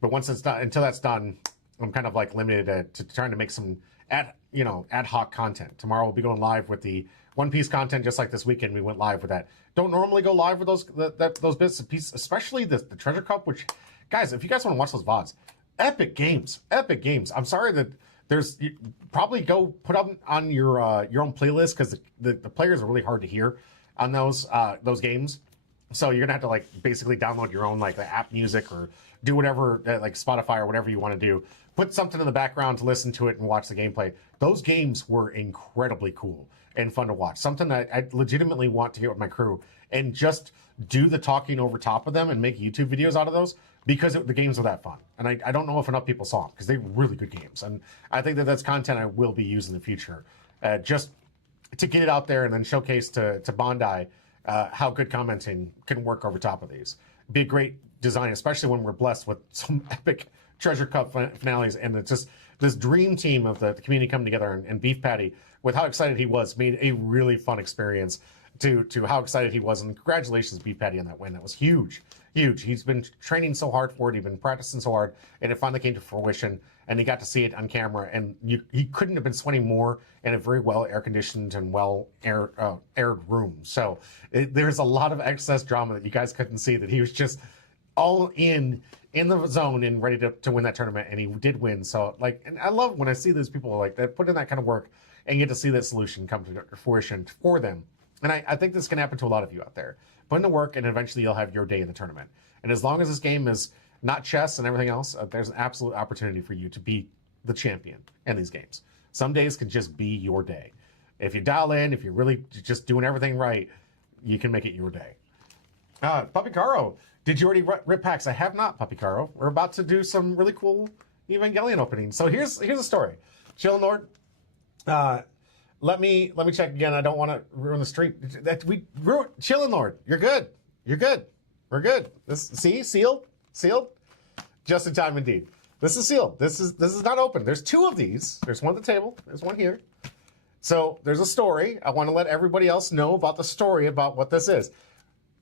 But once it's done, until that's done, I'm kind of like limited to trying to make some ad hoc content. Tomorrow we'll be going live with the One Piece content, just like this weekend we went live with that. Don't normally go live with those bits and pieces, especially the Treasure Cup, which, guys, if you guys want to watch those VODs, epic games. I'm sorry that you probably go put up on your own playlist, because the players are really hard to hear on those games. So you're gonna have to like basically download your own like the app music, or do whatever like Spotify or whatever you want to do. Put something in the background to listen to it and watch the gameplay. Those games were incredibly cool and fun to watch. Something that I legitimately want to get with my crew and just do the talking over top of them and make YouTube videos out of those, because the games are that fun. And I don't know if enough people saw them, because they're really good games. And I think that's content I will be using in the future, just to get it out there and then showcase to Bondi how good commenting can work over top of these. Be a great design, especially when we're blessed with some epic Treasure Cup finales, and it's just this dream team of the community coming together, and Beef Patty, with how excited he was, made a really fun experience to how excited he was. And congratulations, Beef Patty, on that win. That was huge. He's been training so hard for it. He's been practicing so hard, and it finally came to fruition, and he got to see it on camera. And he couldn't have been sweating more in a very well air-conditioned and well aired room. So there's a lot of excess drama that you guys couldn't see, that he was just all in the zone and ready to win that tournament, and he did win. So like, and I love when I see those people like that put in that kind of work and get to see that solution come to fruition for them. And I think this can happen to a lot of you out there. Put in the work, and eventually you'll have your day in the tournament. And as long as this game is not chess and everything else, there's an absolute opportunity for you to be the champion in these games. Some days can just be your day. If you dial in, if you're really just doing everything right, you can make it your day. Puppy Caro, did you already rip packs? I have not, Puppy Caro. We're about to do some really cool Evangelion openings. So here's the story. Chill Nord. Let me check again. I don't want to ruin the streak. Chillin' Lord, you're good. You're good. We're good. Sealed. Just in time indeed. This is sealed. This is not open. There's two of these. There's one at the table. There's one here. So there's a story. I want to let everybody else know about the story about what this is.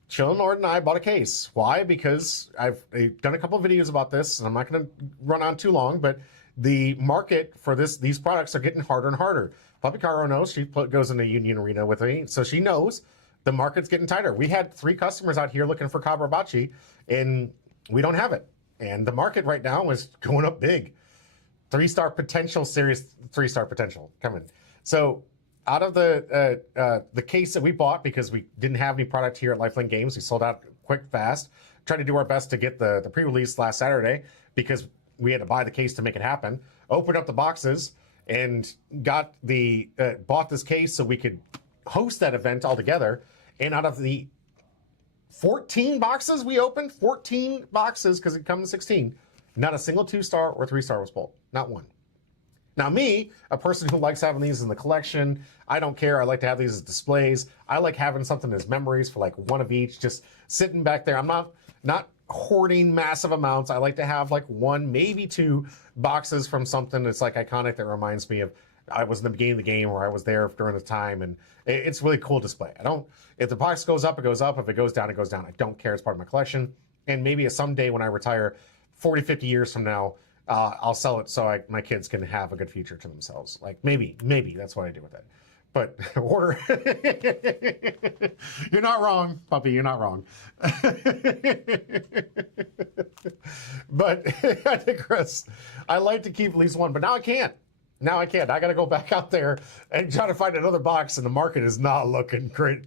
Chillin' Lord and I bought a case. Why? Because I've done a couple of videos about this, and I'm not going to run on too long, but the market for these products are getting harder and harder. Puppy Caro knows. She goes into Union Arena with me, so she knows the market's getting tighter. We had 3 customers out here looking for Kabrabachi in we don't have it. And the market right now is going up big. 3-star potential, serious 3-star potential coming. So out of the case that we bought, because we didn't have any product here at Lifelink Games, we sold out quick, fast. Tried to do our best to get the pre-release last Saturday because we had to buy the case to make it happen. Opened up the boxes and got bought this case so we could host that event all together. And out of the 14 boxes we opened, 14 boxes, because it comes in 16, not a single 2-star or 3-star was pulled. Not one. Now me, a person who likes having these in the collection, I don't care. I like to have these as displays. I like having something as memories for like one of each, just sitting back there. I'm not hoarding massive amounts. I like to have like 1, maybe 2 boxes from something that's like iconic that reminds me of I was in the beginning of the game or I was there during the time, and it's really cool display. If the box goes up, it goes up. If it goes down, it goes down. I don't care. It's part of my collection. And maybe someday when I retire 40, 50 years from now, I'll sell it so my kids can have a good future to themselves. Like maybe that's what I do with it. But order. You're not wrong, puppy. You're not wrong. But I think, Chris, I like to keep at least one, but now I can't. Now I can't. I got to go back out there and try to find another box, and the market is not looking great,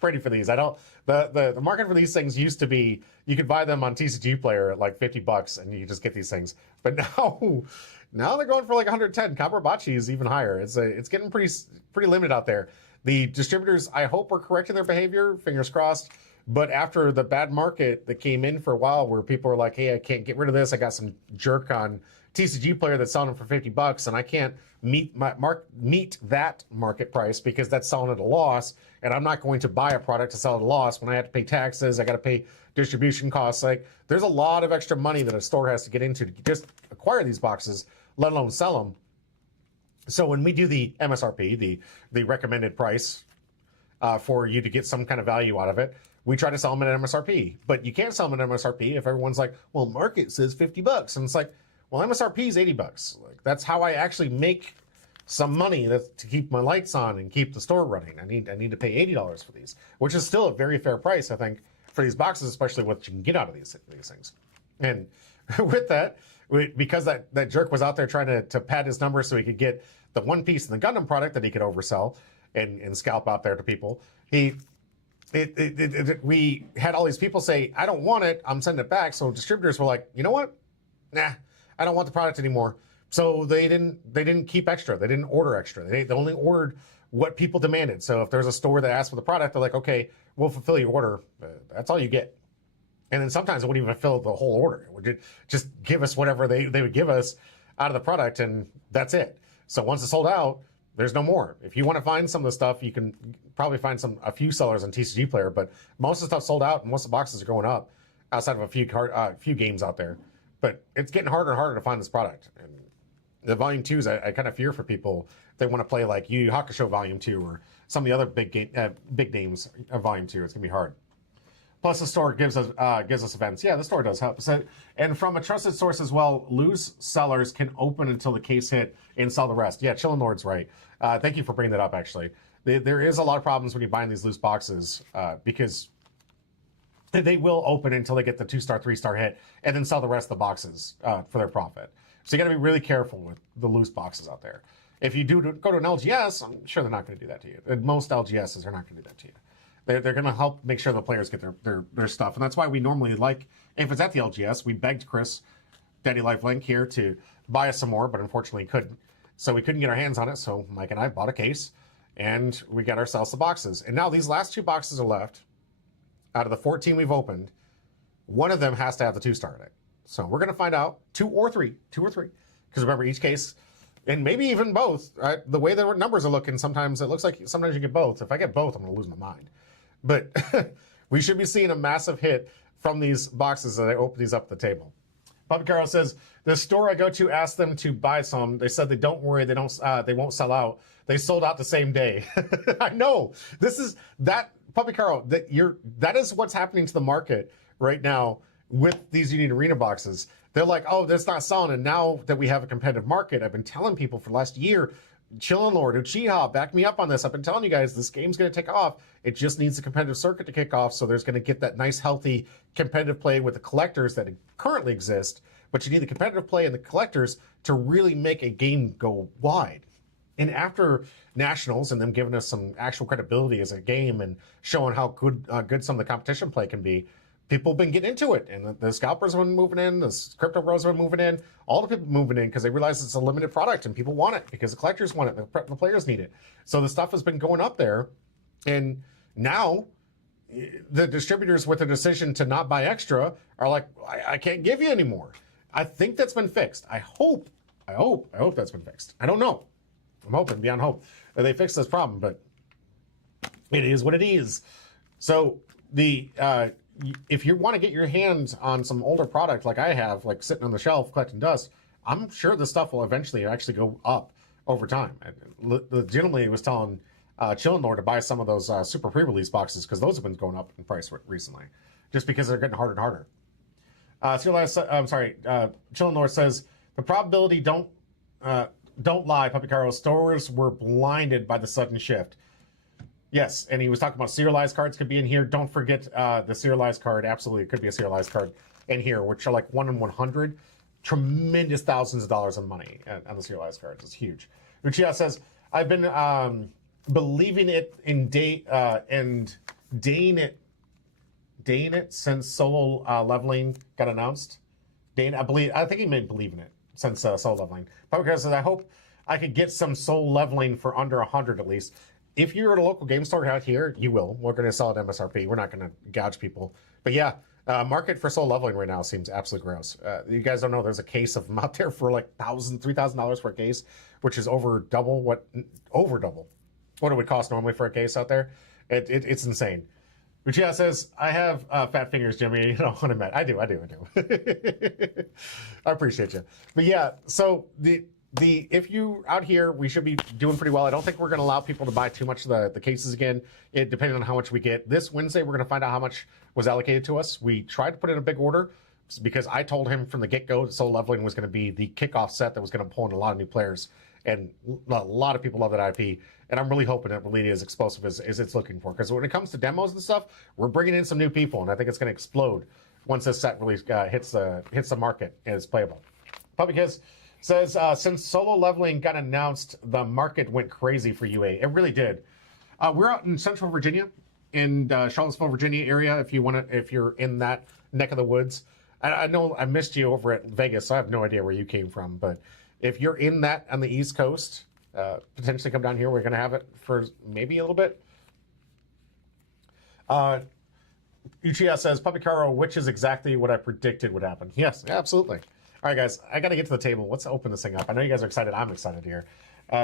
pretty for these. The market for these things used to be you could buy them on TCG Player at like $50, and you just get these things. But now they're going for like 110. Copperbachi is even higher. It's getting pretty limited out there. The distributors, I hope, are correcting their behavior. Fingers crossed. But after the bad market that came in for a while, where people are like, "Hey, I can't get rid of this. I got some jerk on TCG Player that's selling them for $50, and I can't meet that market price because that's selling at a loss, and I'm not going to buy a product to sell at a loss when I have to pay taxes. I got to pay distribution costs. Like, there's a lot of extra money that a store has to get into to just acquire these boxes, let alone sell them. So when we do the MSRP, the recommended price for you to get some kind of value out of it, we try to sell them at MSRP. But you can't sell them at MSRP if everyone's like, well, market says $50, and it's like, well, MSRP is $80. Like, that's how I actually make some money to keep my lights on and keep the store running. I need to pay $80 for these, which is still a very fair price, I think, for these boxes, especially what you can get out of these things. And with that, because that jerk was out there trying to pad his numbers so he could get the one piece in the Gundam product that he could oversell and scalp out there to people, we had all these people say, I don't want it, I'm sending it back. So distributors were like, you know what? Nah, I don't want the product anymore. So they didn't keep extra. They didn't order extra. They only ordered what people demanded. So if there's a store that asks for the product, they're like, okay, we'll fulfill your order. That's all you get. And then sometimes it wouldn't even fill the whole order. It would just give us whatever they would give us out of the product, and that's it. So once it's sold out, there's no more. If you want to find some of the stuff, you can probably find a few sellers on TCG Player, but most of the stuff sold out, and most of the boxes are going up outside of a few games out there. But it's getting harder and harder to find this product. And the Volume 2s, I kind of fear for people. They want to play like Yu Yu Hakusho Volume 2 or some of the other big names of Volume 2. It's going to be hard. Plus, the store gives us events. Yeah, the store does help. So, and from a trusted source as well, loose sellers can open until the case hit and sell the rest. Yeah, Chillin' Lord's right. Thank you for bringing that up, actually. There is a lot of problems when you're buying these loose boxes because they will open until they get the 2-star, 3-star hit and then sell the rest of the boxes for their profit. So you got to be really careful with the loose boxes out there. If you do go to an LGS, I'm sure they're not going to do that to you. And most LGSs are not going to do that to you. They're going to help make sure the players get their stuff. And that's why we normally like, if it's at the LGS, we begged Chris, Daddy Lifelink here, to buy us some more, but unfortunately couldn't. So we couldn't get our hands on it. So Mike and I bought a case and we got ourselves the boxes. And now these last 2 boxes are left. Out of the 14 we've opened, one of them has to have the 2-star in it. So we're going to find out 2 or 3. Because remember, each case, and maybe even both, right? The way the numbers are looking, sometimes it looks like sometimes you get both. If I get both, I'm going to lose my mind. But we should be seeing a massive hit from these boxes as I open these up at the table. Bobby Carroll says, the store I go to asked them to buy some. They said they don't worry, they won't sell out. They sold out the same day. I know. This is that, Puppy Carl, that is what's happening to the market right now with these Union Arena boxes. They're like, oh, that's not selling. And now that we have a competitive market, I've been telling people for the last year, Chillin' Lord, Uchiha, back me up on this. I've been telling you guys this game's going to take off. It just needs a competitive circuit to kick off, so there's going to get that nice, healthy competitive play with the collectors that currently exist, but you need the competitive play and the collectors to really make a game go wide. And after Nationals and them giving us some actual credibility as a game and showing how good some of the competition play can be, people have been getting into it. And the scalpers have been moving in, the crypto bros have been moving in, all the people moving in because they realize it's a limited product and people want it because the collectors want it, the players need it. So the stuff has been going up there. And now the distributors with the decision to not buy extra are like, I can't give you anymore. I think that's been fixed. I hope that's been fixed. I don't know. I'm hoping beyond hope that they fix this problem, but it is what it is. So if you want to get your hands on some older product like I have, like sitting on the shelf collecting dust, I'm sure this stuff will eventually actually go up over time. The gentleman was telling Chillin' Lord to buy some of those super pre-release boxes because those have been going up in price recently, just because they're getting harder and harder. Chillin' Lord says the probability don't lie, Puppy Caro. Stores were blinded by the sudden shift. Yes, and he was talking about serialized cards could be in here. Don't forget the serialized card. Absolutely, it could be a serialized card in here, which are like 1 in 100. Tremendous thousands of dollars of money on the serialized cards. It's huge. Lucia says, I've been believing it in and daying it since solo leveling got announced. I think he meant believe in it since soul leveling. But because I hope I could get some soul leveling for under 100 at least. If you're at a local game store out here, you will. We're going to sell it at MSRP. We're not going to gouge people. But yeah, market for soul leveling right now seems absolutely gross. You guys don't know there's a case of them out there for like $3,000 for a case, which is over double what it would cost normally for a case out there. It's insane. Lucia says, I have fat fingers, Jimmy. You know what I meant. I do. I appreciate you. But yeah, so if you out here, we should be doing pretty well. I don't think we're going to allow people to buy too much of the cases again, depending on how much we get. This Wednesday, we're going to find out how much was allocated to us. We tried to put in a big order because I told him from the get-go that Soul Leveling was going to be the kickoff set that was going to pull in a lot of new players. And a lot of people love that IP. And I'm really hoping it really is explosive as it's looking for. Because when it comes to demos and stuff, we're bringing in some new people. And I think it's going to explode once this set really hits the market and is playable. Puppy Kiss says, since Solo Leveling got announced, the market went crazy for UA. It really did. We're out in Central Virginia, in Charlottesville, Virginia area. If you're in that neck of the woods, I know I missed you over at Vegas, so I have no idea where you came from. But if you're in that on the East Coast, potentially come down here. We're going to have it for maybe a little bit. Uchiha says, Puppy Caro, which is exactly what I predicted would happen. Yes, absolutely. All right, guys, I got to get to the table. Let's open this thing up. I know you guys are excited. I'm excited here.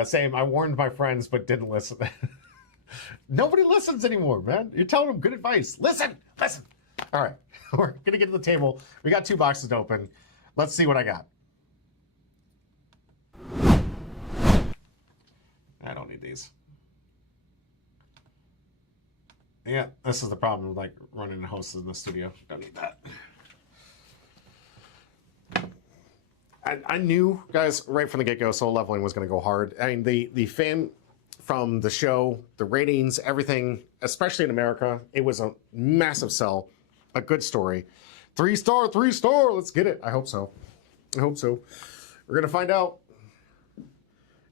Same, I warned my friends, but didn't listen. Nobody listens anymore, man. You're telling them good advice. Listen. All right, we're going to get to the table. We got 2 boxes to open. Let's see what I got. I don't need these. Yeah, this is the problem with like running a host in the studio. Don't need that. I knew, guys, right from the get-go, Soul Leveling was going to go hard. I mean, the fan from the show, the ratings, everything, especially in America, it was a massive sell, a good story. 3-star, 3-star, let's get it. I hope so. We're going to find out.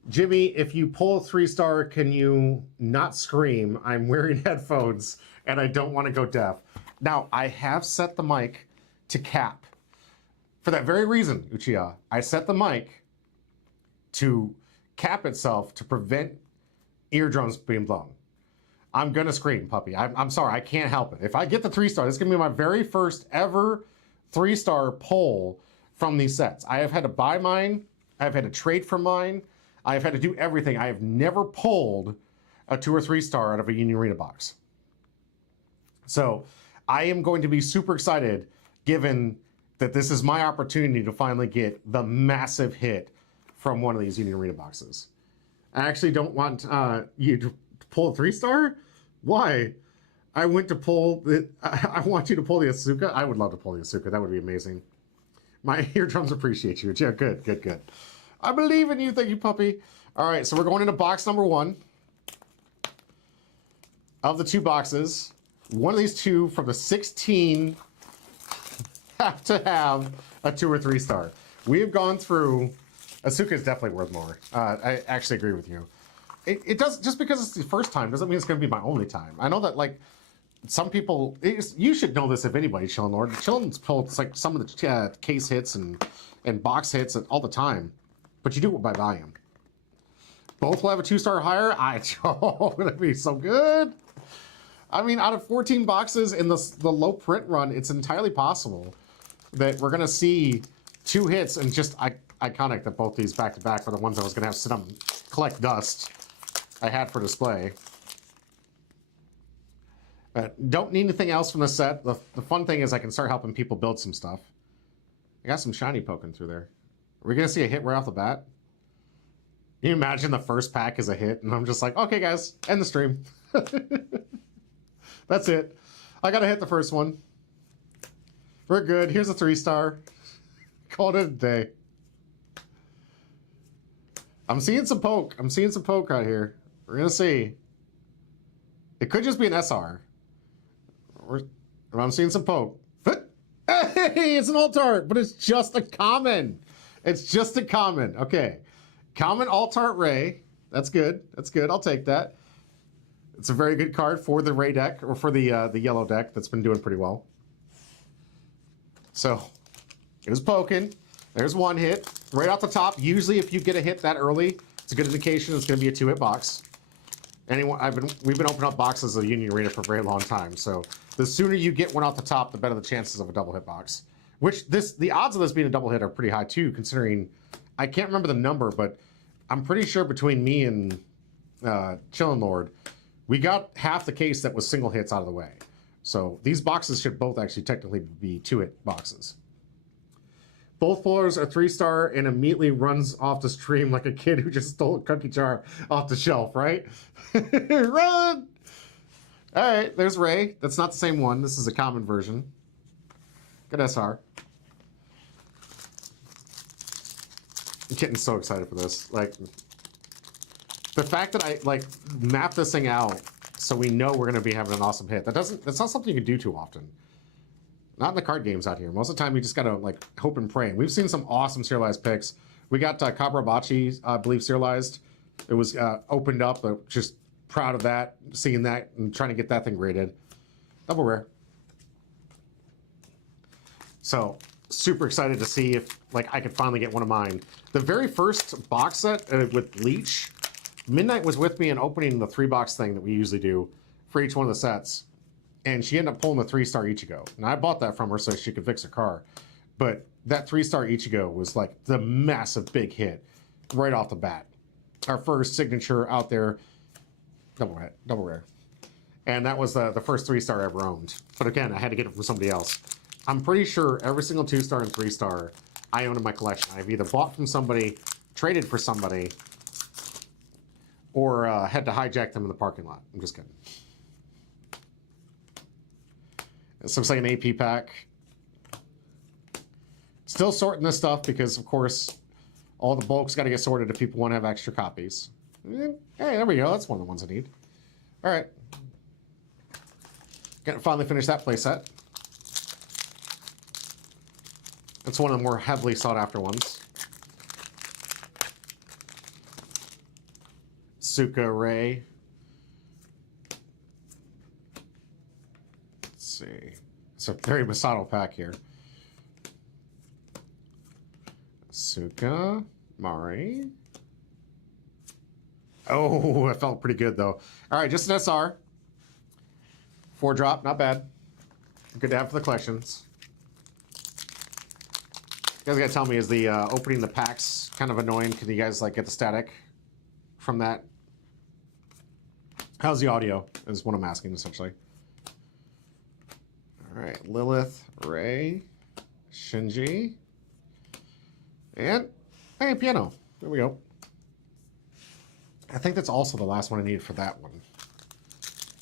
Jimmy, if you pull a 3-star, can you not scream? I'm wearing headphones and I don't want to go deaf. Now, I have set the mic to cap. For that very reason, Uchiha, I set the mic to cap itself to prevent eardrums being blown. I'm going to scream, puppy. I'm sorry. I can't help it. If I get the 3-star, this is going to be my very first ever 3-star pull from these sets. I have had to buy mine. I've had to trade for mine. I've had to do everything. I have never pulled a 2 or 3-star out of a Union Arena box. So I am going to be super excited given that this is my opportunity to finally get the massive hit from one of these Union Arena boxes. I actually don't want you to pull a 3-star. Why? I want you to pull the Asuka. I would love to pull the Asuka. That would be amazing. My eardrums appreciate you. Yeah, good. I believe in you. Thank you, puppy. All right, so we're going into box number 1 of the 2 boxes. One of these 2 from the 16 have to have a 2 or 3 star. We have gone through. Asuka is definitely worth more. I actually agree with you. It does, just because it's the first time doesn't mean it's going to be my only time. I know that, like, some people, you should know this if anybody, Chillin' Lord. Chillin's pulled like some of the case hits and box hits all the time, but you do it by volume. Both will have a 2-star higher. Oh, that'd be so good. I mean, out of 14 boxes in the low print run, it's entirely possible that we're gonna see 2 hits and just iconic that both these back to back are the ones I was gonna have sit up and collect dust I had for display. Don't need anything else from the set. The fun thing is I can start helping people build some stuff. I got some shiny poking through there. Are we gonna see a hit right off the bat? Can you imagine the first pack is a hit and I'm just like, okay guys, end the stream. That's it. I gotta hit the first one. We're good. Here's a 3-star. Called it a day. I'm seeing some poke. I'm seeing some poke out here. We're gonna see. It could just be an SR. I'm seeing some poke. Hey, it's an alt-art, but it's just a common. It's just a common. Okay. Common alt-art Ray. That's good. That's good. I'll take that. It's a very good card for the Ray deck, or for the yellow deck that's been doing pretty well. So, it was poking. There's one hit. Right off the top, usually if you get a hit that early, it's a good indication it's going to be a 2-hit box. We've been opening up boxes of Union Arena for a very long time, so the sooner you get one off the top, the better the chances of a double hit box. Which the odds of this being a double hit are pretty high too, considering I can't remember the number, but I'm pretty sure between me and Chillin' Lord, we got half the case that was single hits out of the way. So these boxes should both actually technically be 2-hit boxes. Both floors are 3-star and immediately runs off the stream like a kid who just stole a cookie jar off the shelf, right? Run! All right, there's Ray. That's not the same one. This is a common version. Good SR. I'm getting so excited for this. Like, the fact that I like map this thing out so we know we're going to be having an awesome hit. That's not something you can do too often. Not in the card games out here. Most of the time, you just gotta like hope and pray. We've seen some awesome serialized picks. We got Kabrabachi, I believe, serialized. It was opened up. Just proud of that, seeing that and trying to get that thing graded. Double rare. So super excited to see if like I could finally get one of mine. The very first box set with Leech, Midnight was with me in opening the 3-box thing that we usually do for each one of the sets. And she ended up pulling the 3-star Ichigo. And I bought that from her so she could fix her car. But that 3-star Ichigo was like the massive big hit right off the bat. Our first signature out there, double rare. And that was the first 3-star I ever owned. But again, I had to get it from somebody else. I'm pretty sure every single 2-star and 3-star I own in my collection. I've either bought from somebody, traded for somebody, or had to hijack them in the parking lot. I'm just kidding. This looks like an AP pack. Still sorting this stuff because, of course, all the bulk's got to get sorted if people want to have extra copies. Hey, there we go. That's one of the ones I need. All right. Gonna finally finish that playset. It's one of the more heavily sought after ones. Suka Ray. See. It's a very Masato pack here. Suka, Mari. Oh, it felt pretty good though. All right, just an SR. 4-drop, not bad. Good to have for the collections. You guys gotta tell me, is the opening the packs kind of annoying? Can you guys like get the static from that? How's the audio? Is what I'm asking essentially. All right, Lilith, Ray, Shinji, and hey, piano. There we go. I think that's also the last one I need for that one.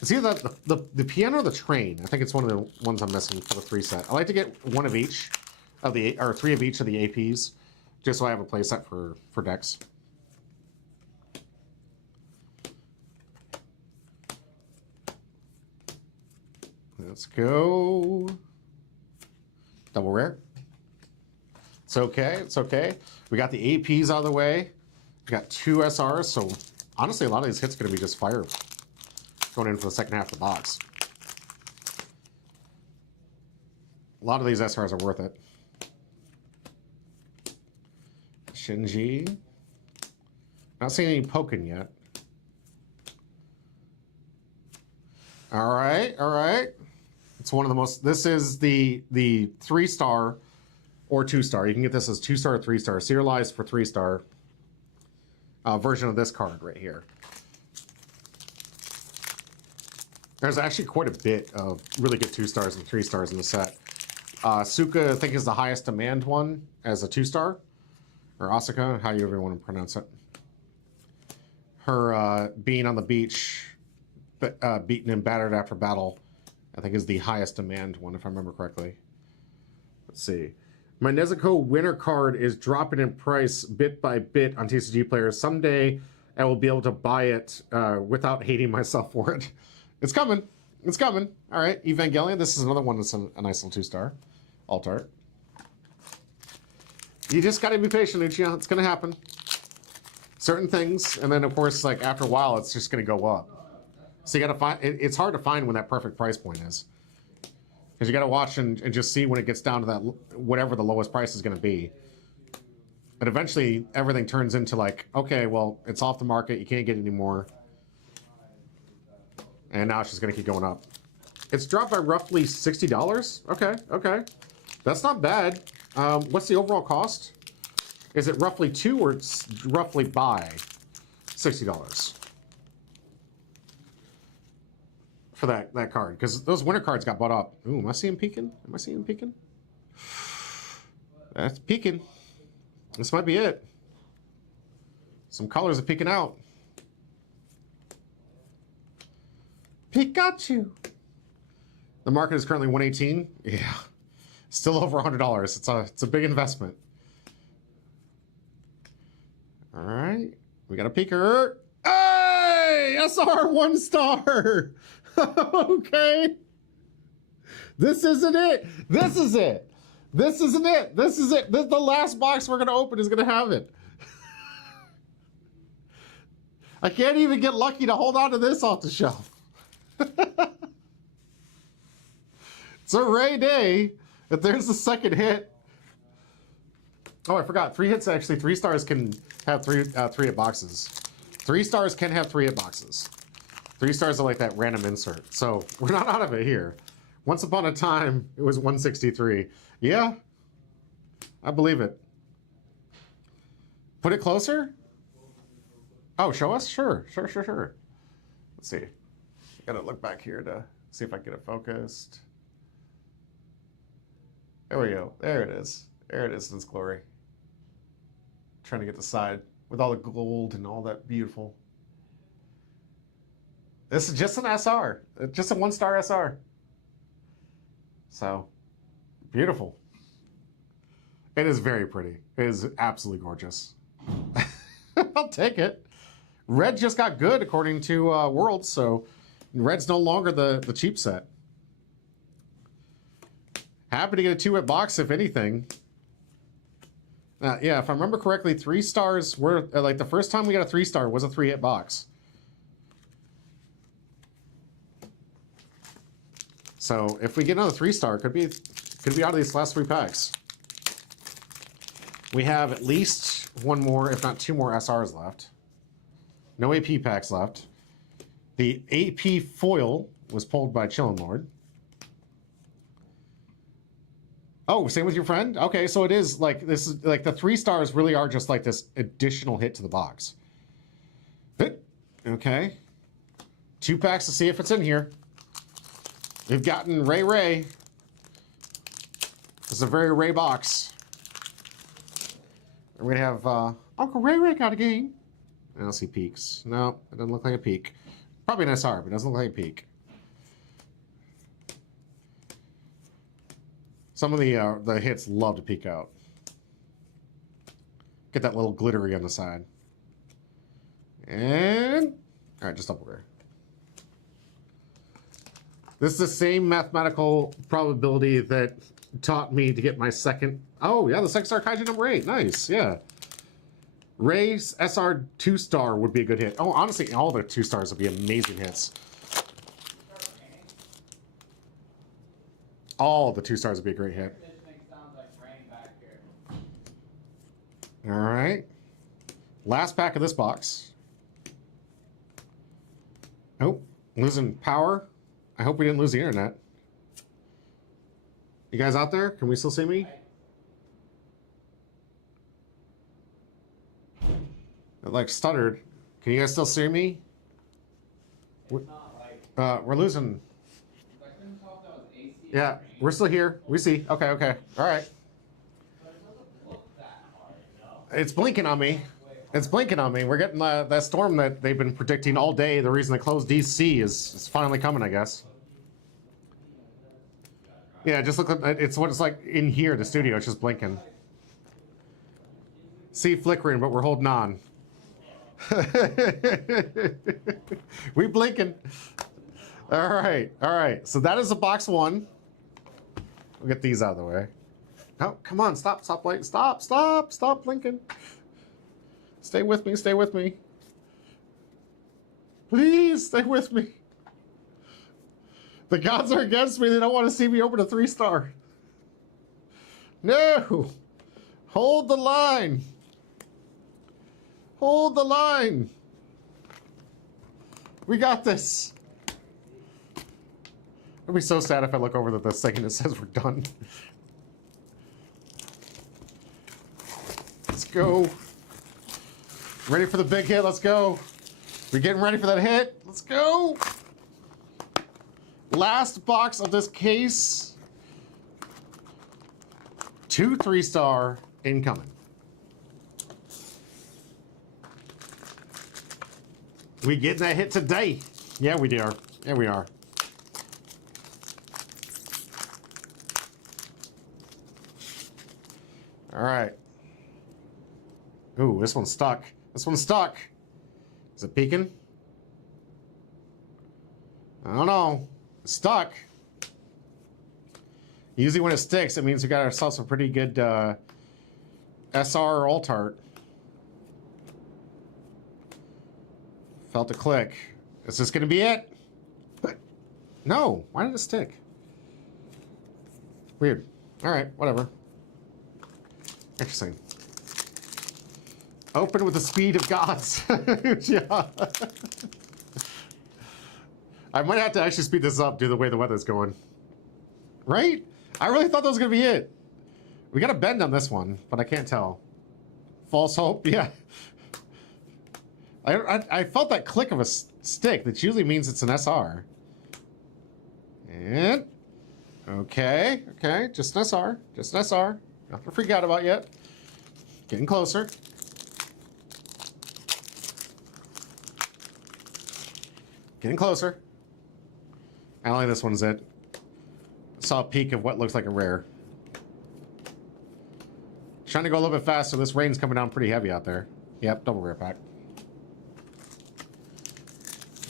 It's either the piano or the train. I think it's one of the ones I'm missing for the 3 set. I like to get one of each of the, or 3 of each of the APs, just so I have a play set for decks. Let's go. Double rare. It's okay. It's okay. We got the APs out of the way. We got 2 SRs. So honestly, a lot of these hits are going to be just fire going in for the second half of the box. A lot of these SRs are worth it. Shinji. Not seeing any poking yet. All right, all right. It's one of the most, this is the 3-star or 2-star. You can get this as 2-star or 3-star. Serialized for 3-star version of this card right here. There's actually quite a bit of really good 2-stars and 3-stars in the set. Suka, I think, is the highest demand one as a 2-star. Or Asuka, how you ever want to pronounce it. Her being on the beach, beaten and battered after battle, I think is the highest demand one, if I remember correctly. Let's see. My Nezuko winter card is dropping in price bit by bit on TCG players. Someday I will be able to buy it without hating myself for it. It's coming. It's coming. All right, Evangelion. This is another one that's a nice little 2-star. Alt art. You just gotta be patient, Uchiha. It's gonna happen. Certain things, and then of course, like after a while, it's just gonna go up. So you gotta find. It's hard to find when that perfect price point is, because you gotta watch and just see when it gets down to that whatever the lowest price is gonna be. But eventually, everything turns into like, okay, well, it's off the market. You can't get it anymore. And now it's just gonna keep going up. It's dropped by roughly $60. Okay, okay, that's not bad. What's the overall cost? Is it roughly 2 or it's roughly by $60 for that card? Because those winter cards got bought up. Ooh, am I seeing peeking? Am I seeing peeking? That's peeking. This might be it. Some colors are peeking out. Pikachu. The market is currently 118. Yeah. Still over $100. It's a big investment. All right, we got a peeker. Hey, SR 1-star. Okay. This isn't it. This is it. This isn't it. This is it. This, the last box we're gonna open is gonna have it. I can't even get lucky to hold on to this off the shelf. It's a Ray day. If there's the second hit. Oh, I forgot. 3 hits, actually. 3 stars can have 3 hit boxes. 3 stars can have 3 hit boxes. 3 stars are like that random insert. So we're not out of it here. Once upon a time, it was 163. Yeah, I believe it. Put it closer? Oh, show us? Sure, sure, sure, sure. Let's see. Gotta look back here to see if I can get it focused. There we go. There it is. There it is in its glory. Trying to get the side with all the gold and all that beautiful. This is just an SR. Just a 1-star SR. So, beautiful. It is very pretty. It is absolutely gorgeous. I'll take it. Red just got good according to Worlds, so red's no longer the cheap set. Happy to get a 2-hit box, if anything. Yeah, if I remember correctly, 3 stars were like the first time we got a 3-star was a 3-hit box. So if we get another 3-star, could be out of these last 3 packs. We have at least 1 more, if not 2 more SRs left. No AP packs left. The AP foil was pulled by Chillin' Lord. Oh, same with your friend? Okay, so it is like, this is like the 3 stars really are just like this additional hit to the box. Okay. 2 packs to see if it's in here. We've gotten Ray. This is a very Ray box. And we're gonna have Uncle Ray got a game. I don't see peaks. No, it doesn't look like a peak. Probably an SR, but it doesn't look like a peak. Some of the hits love to peek out. Get that little glittery on the side. And all right, just double rare. This is the same mathematical probability that taught me to get my second. Oh, yeah, the second star kaiju number 8. Nice, yeah. Ray's SR 2-star would be a good hit. Oh, honestly, all the 2 stars would be amazing hits. All the 2 stars would be a great hit. All right. Last pack of this box. Oh, losing power. I hope we didn't lose the internet. You guys out there? Can we still see me? It like stuttered. Can you guys still see me? We're losing. Yeah, we're still here. We see. Okay, okay. All right. It's blinking on me. It's blinking on me. We're getting that storm that they've been predicting all day. The reason they closed DC is finally coming, I guess. Yeah, just look at it's what it's like in here, the studio. It's just blinking. See flickering, but we're holding on. We blinking. All right, all right. So that is a box 1. We'll get these out of the way. Oh, come on, stop blinking. Stop blinking. Stay with me, stay with me. Please stay with me. The gods are against me. They don't want to see me open a 3-star. No. Hold the line. Hold the line. We got this. It'll be so sad if I look over the thing and it says we're done. Let's go. Ready for the big hit? Let's go. We're getting ready for that hit. Let's go. Last box of this case. 2 3-star incoming. We getting that hit today? Yeah, we are. Yeah, we are. All right. Ooh, this one's stuck. This one's stuck. Is it peeking? I don't know. It's stuck. Usually when it sticks, it means we got ourselves a pretty good SR alt-art. Felt a click. Is this going to be it? No. Why did it stick? Weird. All right. Whatever. Interesting. Open with the speed of gods. Yeah. I might have to actually speed this up due to the way the weather's going. Right? I really thought that was going to be it. We got a bend on this one, but I can't tell. False hope? Yeah. I felt that click of a stick. That usually means it's an SR. And... Okay. Okay. Just an SR. Just an SR. Nothing to freak out about yet. Getting closer. Getting closer. I don't think this one's it. Saw a peek of what looks like a rare. Trying to go a little bit faster. This rain's coming down pretty heavy out there. Yep, double rare pack.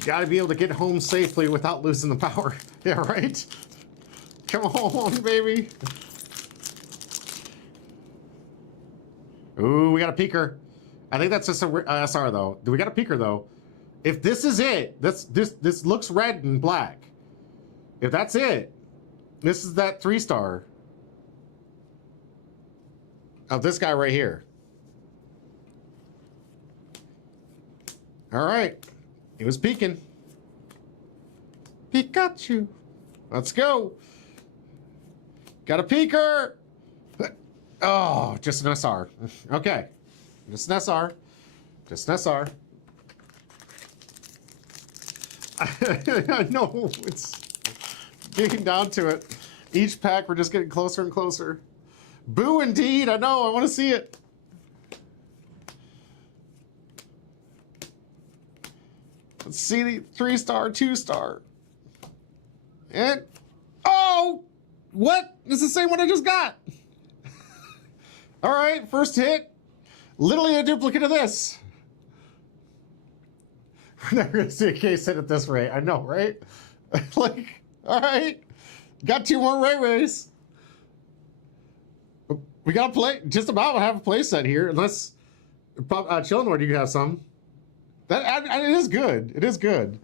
Gotta be able to get home safely without losing the power. Yeah, right? Come on, baby. Ooh, we got a peeker. I think that's just a SR though. Do we got a peeker though? If this is it, this looks red and black. If that's it, this is that 3-star of this guy right here. All right, he was peeking. Pikachu. Let's go. Got a peeker. Oh, just an SR. Okay, just an SR. Just an SR. I know, it's getting down to it. Each pack, we're just getting closer and closer. Boo indeed, I know, I want to see it. Let's see the 3-star, 2-star. And, oh, what? It's the same one I just got. All right, first hit. Literally a duplicate of this. We're never gonna see a case hit at this rate. I know, right? Like, All right. Got 2 more Ray-Rays. We got to play, just about have a play set here, unless, Chillnord, you have some. It is good. It is good.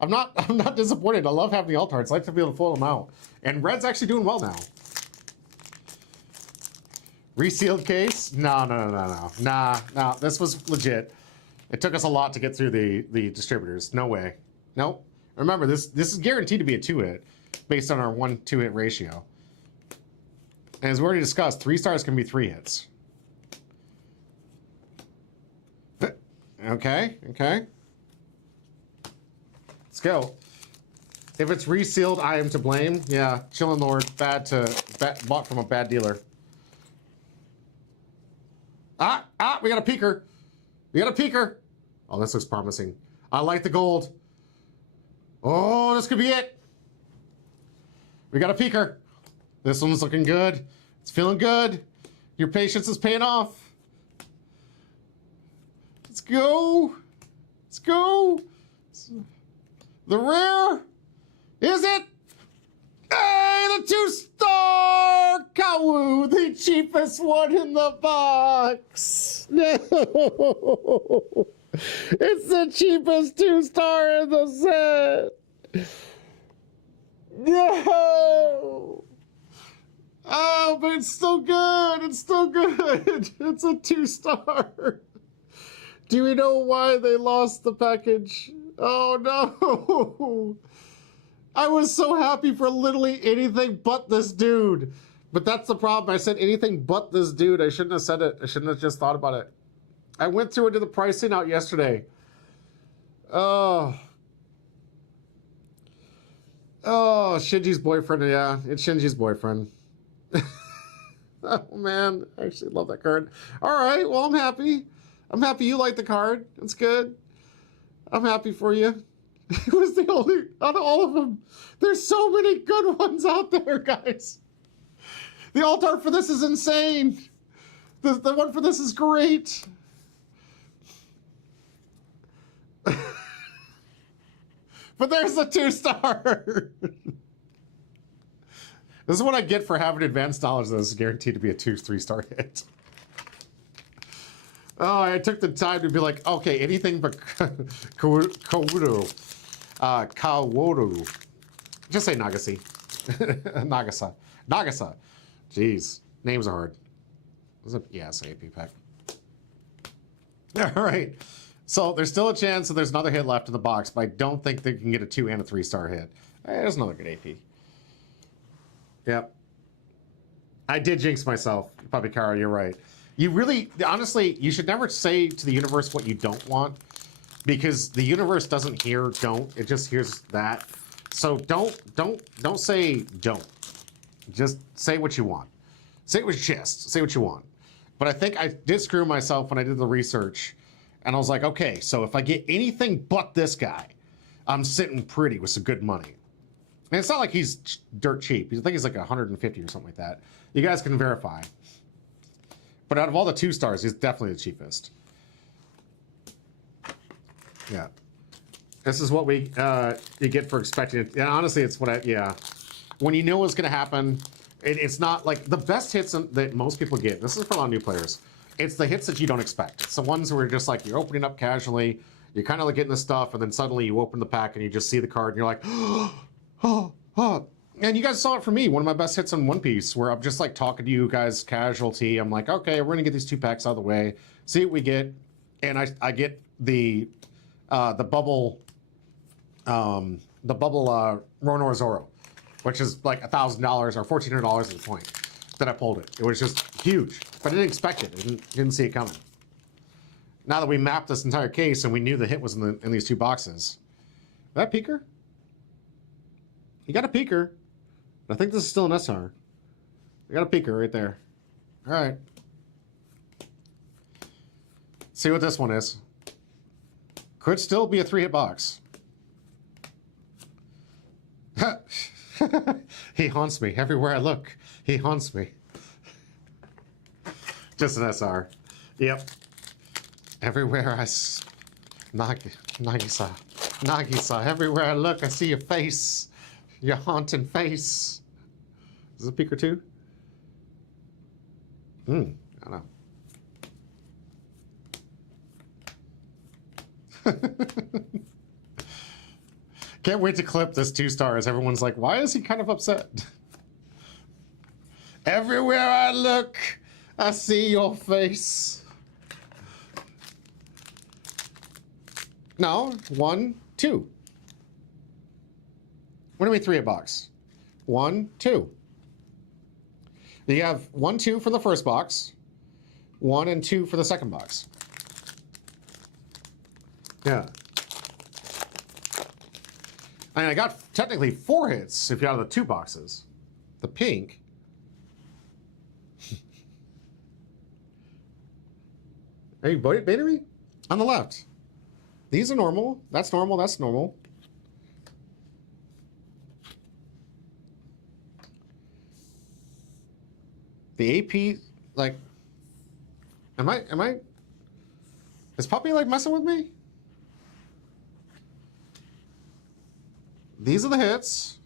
I'm not disappointed. I love having the alt arts. I like to be able to pull them out. And Red's actually doing well now. Resealed case? No. Nah. This was legit. It took us a lot to get through the distributors. No way. Nope. Remember, this is guaranteed to be a 2-hit based on our 1-2 hit ratio. And as we already discussed, 3 stars can be 3 hits. Okay. Let's go. If it's resealed, I am to blame. Yeah, Chillin' Lord, bought from a bad dealer. We got a peeker. Oh, this looks promising. I like the gold. Oh, this could be it. We got a peeker. This one's looking good. It's feeling good. Your patience is paying off. Let's go. The rare. Is it? Hey, the 2-star Kawu, the cheapest one in the box. No. It's the cheapest 2-star in the set. No. Oh, but it's still good. It's a 2-star. Do we know why they lost the package? Oh, no. I was so happy for literally anything but this dude. But that's the problem. I said anything but this dude. I shouldn't have said it. I shouldn't have just thought about it. I went through into the pricing out yesterday. Oh, Shinji's boyfriend. Yeah, it's Shinji's boyfriend. Oh, man. I actually love that card. All right. Well, I'm happy. I'm happy you like the card. It's good. I'm happy for you. It was the only, out of all of them, there's so many good ones out there, guys. The alt art for this is insane. The one for this is great. But there's the 2-star. This is what I get for having advanced knowledge that is guaranteed to be a 2-3-star hit. Oh, I took the time to be like, okay, anything but Kaworu. Just say Nagase. Nagasa. Jeez, names are hard. Yeah, say AP pack. All right. So there's still a chance that there's another hit left in the box, but I don't think they can get a 2 and a 3-star hit. There's another good AP. Yep. I did jinx myself, Puppy Kara, you're right. You really, honestly, you should never say to the universe what you don't want, because the universe doesn't hear don't, it just hears that. So don't say don't. Just say what you want. Say it with your chest. Say what you want. But I think I did screw myself when I did the research, and I was like, okay, so if I get anything but this guy, I'm sitting pretty with some good money. And it's not like he's dirt cheap. I think he's like 150 or something like that. You guys can verify. But out of all the 2-stars, he's definitely the cheapest. Yeah. This is what you get for expecting it. Yeah, honestly, it's what when you know what's going to happen, it's not like the best hits that most people get. This is for a lot of new players. It's the hits that you don't expect. It's the ones where you're just like, you're opening up casually, you're kind of like getting the stuff, and then suddenly you open the pack and you just see the card and you're like, oh. And you guys saw it from me. One of my best hits in One Piece, where I'm just like talking to you guys casualty. I'm like, okay, we're gonna get these 2 packs out of the way, see what we get, and I get the bubble Ronor Zoro, which is like $1,000 or $1,400 at the point that I pulled it. It was just huge, but I didn't expect it. I didn't see it coming. Now that we mapped this entire case and we knew the hit was in these 2 boxes, is that peeker? You got a peeker. I think this is still an SR. I got a peeker right there. All right. See what this one is. Could still be a 3-hit box. He haunts me everywhere I look. He haunts me. Just an SR. Yep. Everywhere I... Nagisa. Everywhere I look, I see your face. Your haunting face. Is it a peek or two? I don't know. Can't wait to clip this 2 stars. Everyone's like, why is he kind of upset? Everywhere I look, I see your face. No, 1, 2. What do we 3 a box? 1, 2. You have 1, 2 for the first box, 1 and 2 for the second box. Yeah. I mean, I got technically 4 hits if you out of the 2 boxes. The pink. Are you baiting me? On the left. These are normal. That's normal. That's normal. The AP, like, am I, is Puppy, like, messing with me? These are the hits.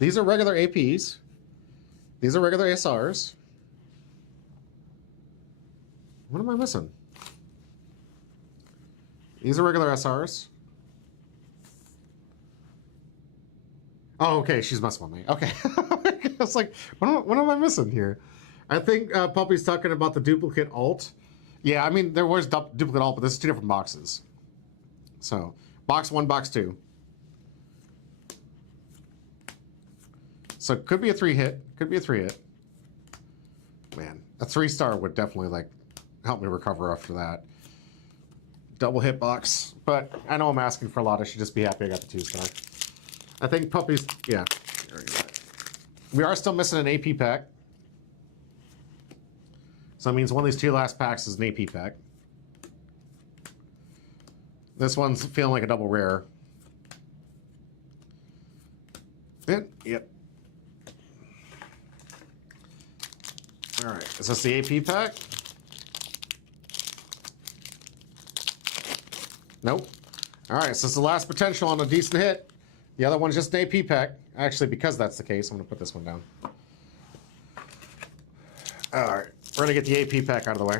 These are regular APs. These are regular SRs. What am I missing? These are regular SRs. Oh, okay, she's messing with me. Okay. It's like, what am I missing here? I think Puppy's talking about the duplicate alt. Yeah, I mean, there was duplicate alt, but this is 2 different boxes. So, box 1, box 2. So, could be a 3 hit. Could be a 3 hit. Man, a 3-star would definitely, like, help me recover after that. Double hit box. But I know I'm asking for a lot. I should just be happy I got the 2-star. I think Puppy's, yeah. We are still missing an AP pack. So that means one of these 2 last packs is an AP pack. This one's feeling like a double rare. Yep. All right, is this the AP pack? Nope. All right, so this is the last potential on a decent hit. The other one's just an AP pack. Actually, because that's the case, I'm going to put this one down. All right, we're going to get the AP pack out of the way.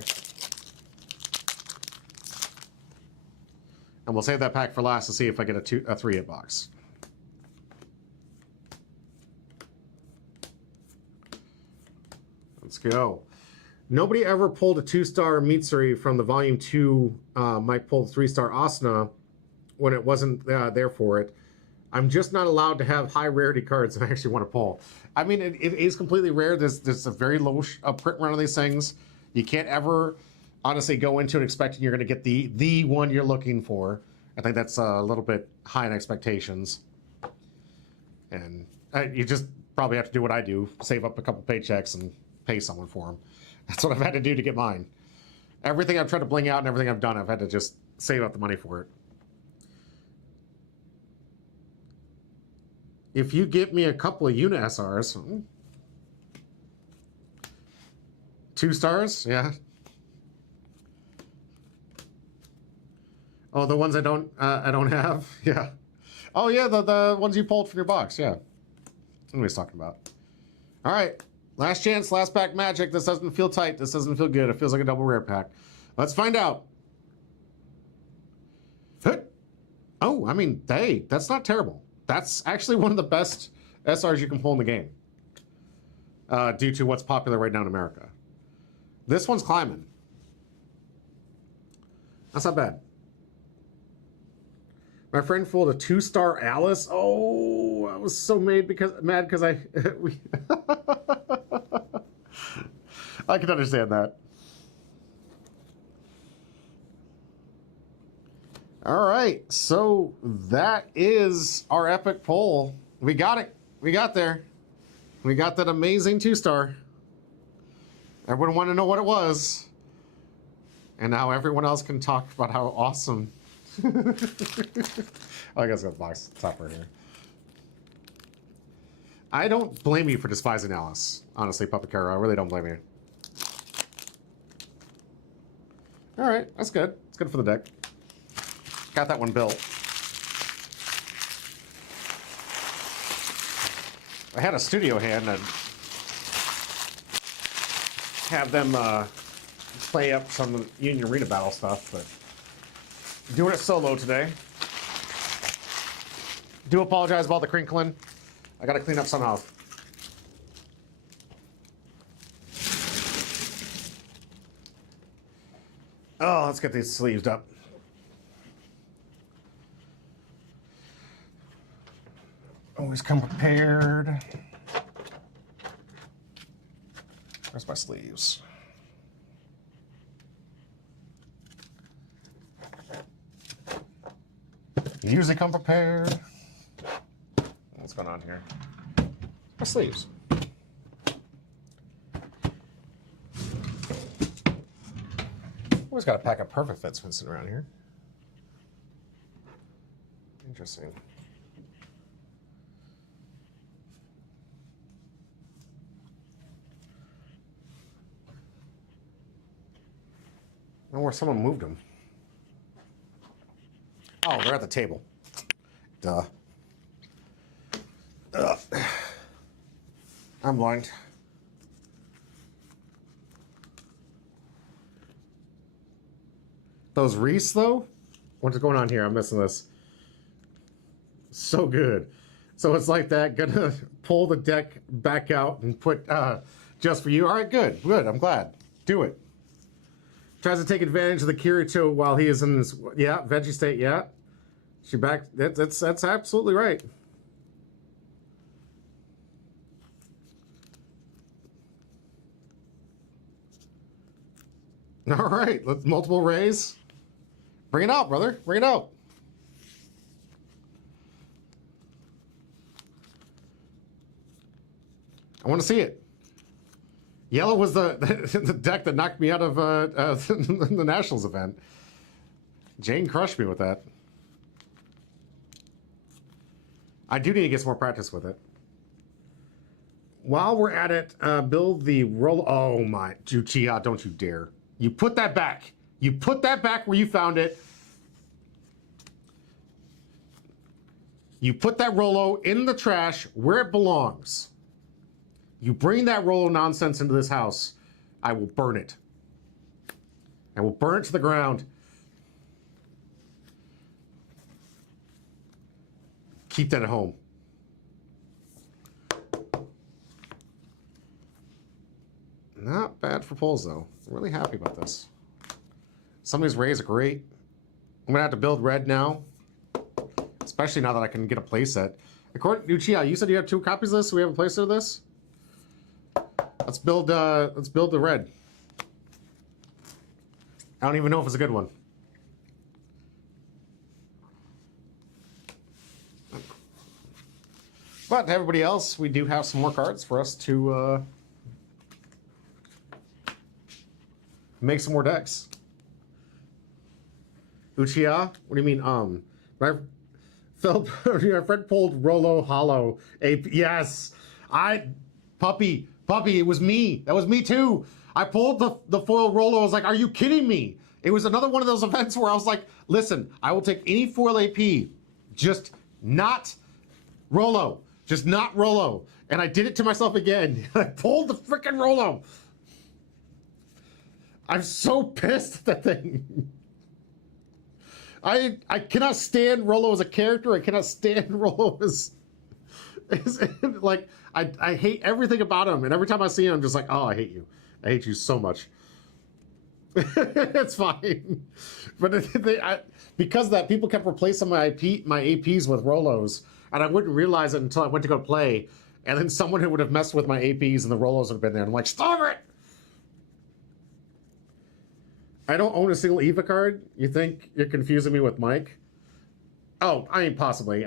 And we'll save that pack for last to see if I get a 3-hit box. Let's go. Nobody ever pulled a 2-star Mitsuri from the Volume 2. Mike pulled 3-star Asuna when it wasn't there for it. I'm just not allowed to have high rarity cards that I actually want to pull. I mean, it is completely rare. There's a very low print run on these things. You can't ever honestly go into it expecting you're going to get the one you're looking for. I think that's a little bit high in expectations. And you just probably have to do what I do, save up a couple paychecks and pay someone for them. That's what I've had to do to get mine. Everything I've tried to bling out and everything I've done, I've had to just save up the money for it. If you give me a couple of unit SRs, 2 stars, yeah. Oh, the ones I don't have, yeah. Oh yeah, the ones you pulled from your box, yeah. What are we talking about? All right, last chance, last pack magic. This doesn't feel tight. This doesn't feel good. It feels like a double rare pack. Let's find out. Oh, I mean, hey, that's not terrible. That's actually one of the best SRs you can pull in the game, due to what's popular right now in America. This one's climbing. That's not bad. My friend pulled a 2-star Alice. Oh, I was so mad because I I can understand that. All right, so that is our epic pull. We got it. We got there. We got that amazing 2-star. Everyone wanted to know what it was. And now everyone else can talk about how awesome. Oh, I guess I got the box topper here. I don't blame you for despising Alice. Honestly, Pupicaro, I really don't blame you. All right, that's good. It's good for the deck. Got that one built. I had a studio hand and have them play up some Union Arena Battle stuff, but doing it solo today. Do apologize about the crinkling. I gotta clean up somehow. Oh, let's get these sleeves up. Always come prepared. Where's my sleeves? Usually come prepared. What's going on here? My sleeves. Always got a pack of perfect fits when sitting around here. Interesting. I don't know where someone moved them. Oh, they're at the table. Duh. Ugh. I'm blind. Those wreaths, though? What's going on here? I'm missing this. So good. So it's like that. Gonna pull the deck back out and put just for you. All right, good. Good. I'm glad. Do it. Tries to take advantage of the Kirito while he is in this. Yeah, veggie state. Yeah. She back. That's absolutely right. All right. Let's multiple rays. Bring it out, brother. Bring it out. I want to see it. Yellow was the deck that knocked me out of the Nationals event. Jane crushed me with that. I do need to get some more practice with it. While we're at it, build the roll. Oh my, Juchiya, don't you dare. You put that back. You put that back where you found it. You put that Rolo in the trash where it belongs. You bring that Rolo nonsense into this house, I will burn it. I will burn it to the ground. Keep that at home. Not bad for pulls, though. I'm really happy about this. Some of these rays are great. I'm going to have to build red now. Especially now that I can get a playset. According to Uchiha, you said you have 2 copies of this, so we have a playset of this? Let's build the red. I don't even know if it's a good one. But everybody else, we do have some more cards for us to make some more decks. Uchiha? What do you mean, My friend pulled Rolo Hollow. Yes! Puppy, it was me. That was me too. I pulled the foil Rolo. I was like, are you kidding me? It was another one of those events where I was like, listen, I will take any foil AP, just not Rolo. Just not Rolo. And I did it to myself again. I pulled the freaking Rolo. I'm so pissed at that thing. I cannot stand Rolo as a character. I cannot stand Rolo as like, I hate everything about him. And every time I see him, I'm just like, oh, I hate you. I hate you so much. It's fine. But because of that, people kept replacing my APs with Rolos. And I wouldn't realize it until I went to go play. And then someone who would have messed with my APs and the Rolos would have been there. And I'm like, stop it! I don't own a single EVA card. You think you're confusing me with Mike? Oh, I mean, possibly.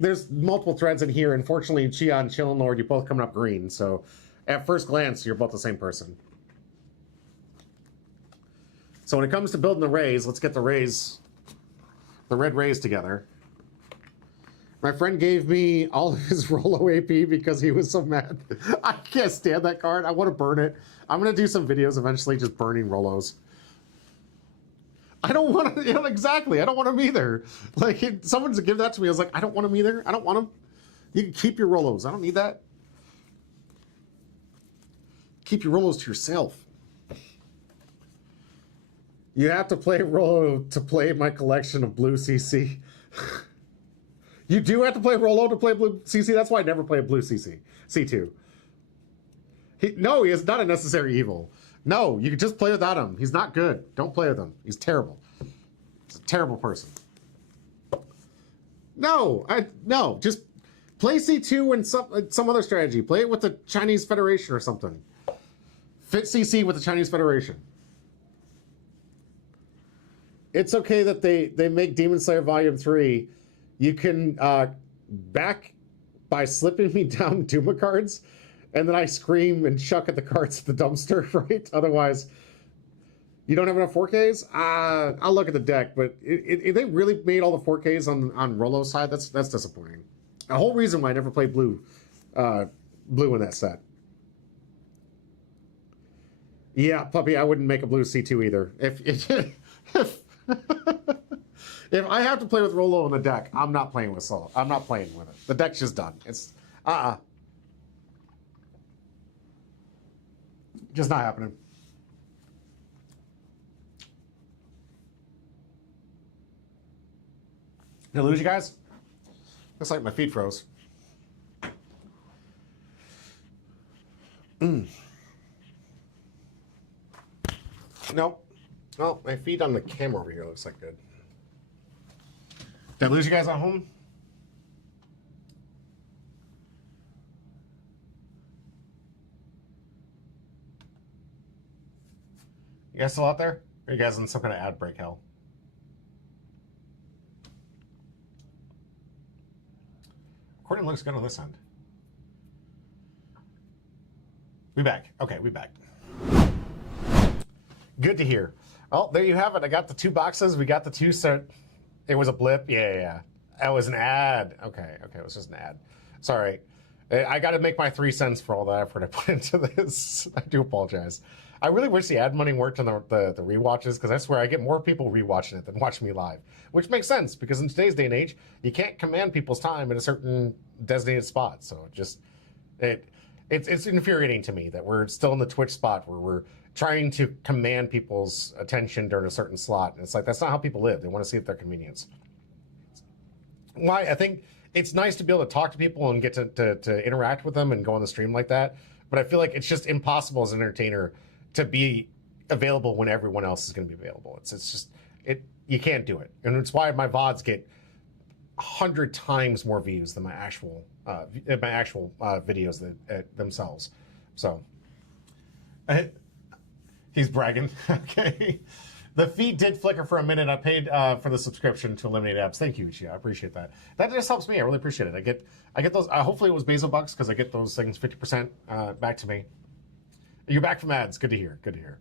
There's multiple threads in here. Unfortunately, Chia and Chillin' Lord, you're both coming up green. So at first glance, you're both the same person. So when it comes to building the rays, let's get the red rays together. My friend gave me all of his Rolo AP because he was so mad. I can't stand that card. I want to burn it. I'm going to do some videos eventually just burning Rolos. I don't want to, exactly. I don't want them either. Like, someone's give that to me. I was like, I don't want them either. I don't want them. You can keep your Rolos. I don't need that. Keep your Rolos to yourself. You have to play Rolo to play my collection of blue CC. You do have to play Rolo to play blue CC. That's why I never play a blue CC. C2. No, he is not a necessary evil. No, you can just play without him. He's not good. Don't play with him. He's terrible. He's a terrible person. No, just play C2 and some other strategy. Play it with the Chinese Federation or something. Fit CC with the Chinese Federation. It's okay that they make Demon Slayer Volume 3. You can back by slipping me down Duma cards, and then I scream and chuck at the cards at the dumpster, right? Otherwise, you don't have enough 4Ks? I'll look at the deck, but if they really made all the 4Ks on Rolo's side, that's disappointing. The whole reason why I never played blue in that set. Yeah, puppy, I wouldn't make a blue C2 either. If I have to play with Rolo in the deck, I'm not playing with Solo. I'm not playing with it. The deck's just done. It's just not happening. Did I lose you guys? Looks like my feed froze. Nope. Well, my feed on the camera over here looks like good. Did I lose you guys at home? You guys still out there? Or are you guys in some kind of ad break hell? Recording looks good on this end. We back. Okay, we back. Good to hear. Oh, there you have it. I got the 2 boxes. We got the 2 set. It was a blip. Yeah. That was an ad. Okay. It was just an ad. Sorry. I got to make my 3 cents for all the effort I put into this. I do apologize. I really wish the ad money worked on the rewatches, because I swear I get more people rewatching it than watching me live, which makes sense because in today's day and age, you can't command people's time in a certain designated spot. So it's infuriating to me that we're still in the Twitch spot where we're trying to command people's attention during a certain slot. And it's like, that's not how people live. They want to see it at their convenience. Why? I think it's nice to be able to talk to people and get to interact with them and go on the stream like that. But I feel like it's just impossible as an entertainer to be available when everyone else is going to be available. It's just, you can't do it. And it's why my VODs get 100 times more views than my actual videos themselves. So, he's bragging. Okay. The feed did flicker for a minute. I paid for the subscription to eliminate apps. Thank you, Ichi. I appreciate that. That just helps me. I really appreciate it. I get those. Hopefully it was Basil Bucks, because I get those things 50% back to me. You're back from ads. Good to hear. Good to hear.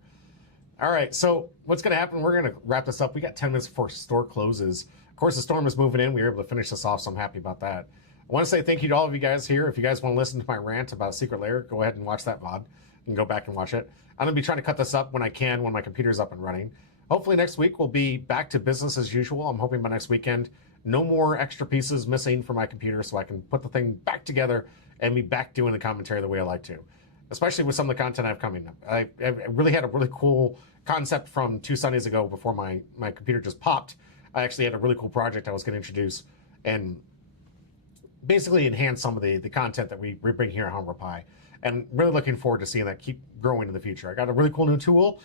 All right. So what's going to happen? We're going to wrap this up. We got 10 minutes before store closes. Of course, the storm is moving in. We were able to finish this off, so I'm happy about that. I want to say thank you to all of you guys here. If you guys want to listen to my rant about Secret Lair, go ahead and watch that VOD. You can go back and watch it. I'm going to be trying to cut this up when I can, when my computer's up and running. Hopefully next week we'll be back to business as usual. I'm hoping by next weekend, no more extra pieces missing from my computer, so I can put the thing back together and be back doing the commentary the way I like to, especially with some of the content I have coming up. I really had a really cool concept from 2 Sundays ago before my computer just popped. I actually had a really cool project I was going to introduce and basically enhance some of the content that we bring here at Humber Pie. And really looking forward to seeing that keep growing in the future. I got a really cool new tool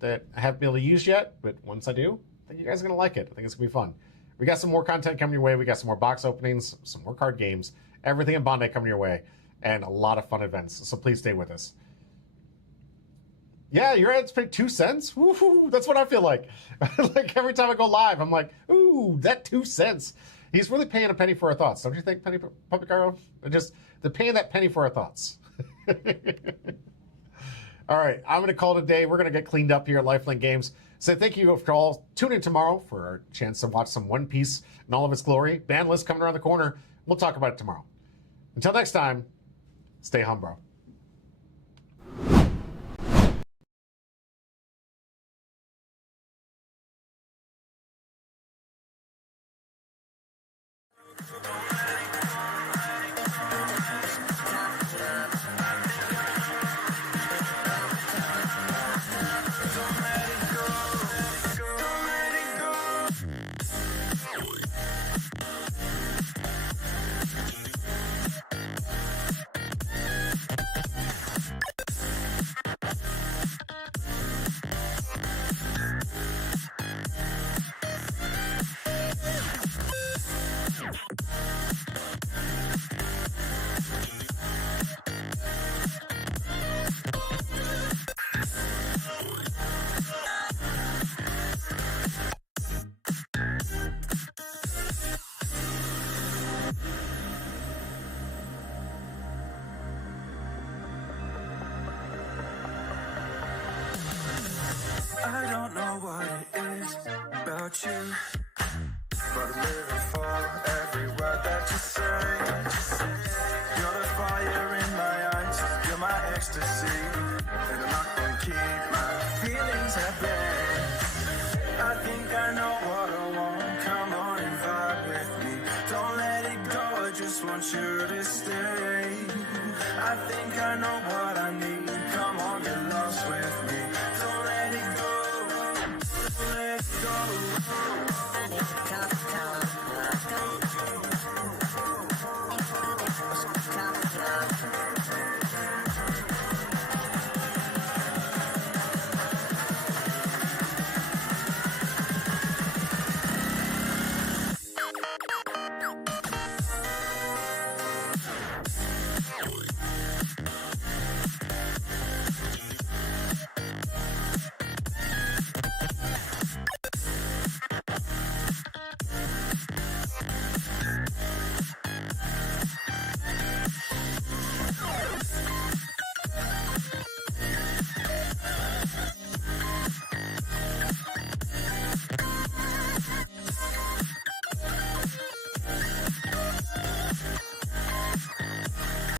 that I haven't been able to use yet, but once I do, I think you guys are going to like it. I think it's going to be fun. We got some more content coming your way. We got some more box openings, some more card games, everything in Bondi coming your way, and a lot of fun events. So please stay with us. Yeah, your ads paid 2 cents? Woo-hoo, that's what I feel like. Like every time I go live, I'm like, ooh, that 2 cents. He's really paying a penny for our thoughts. Don't you think, Penny Publicaro? They're paying that penny for our thoughts. All right, I'm going to call it a day. We're going to get cleaned up here at Lifelink Games. So thank you for all. Tune in tomorrow for our chance to watch some One Piece in all of its glory. Ban list coming around the corner. We'll talk about it tomorrow. Until next time, stay hum, bro. what it is about you, but I'm living for every word that you say. You're the fire in my eyes, you're my ecstasy, and I'm not gonna keep my feelings at bay. I think I know what I want, come on and vibe with me. Don't let it go, I just want you to stay. I think I know what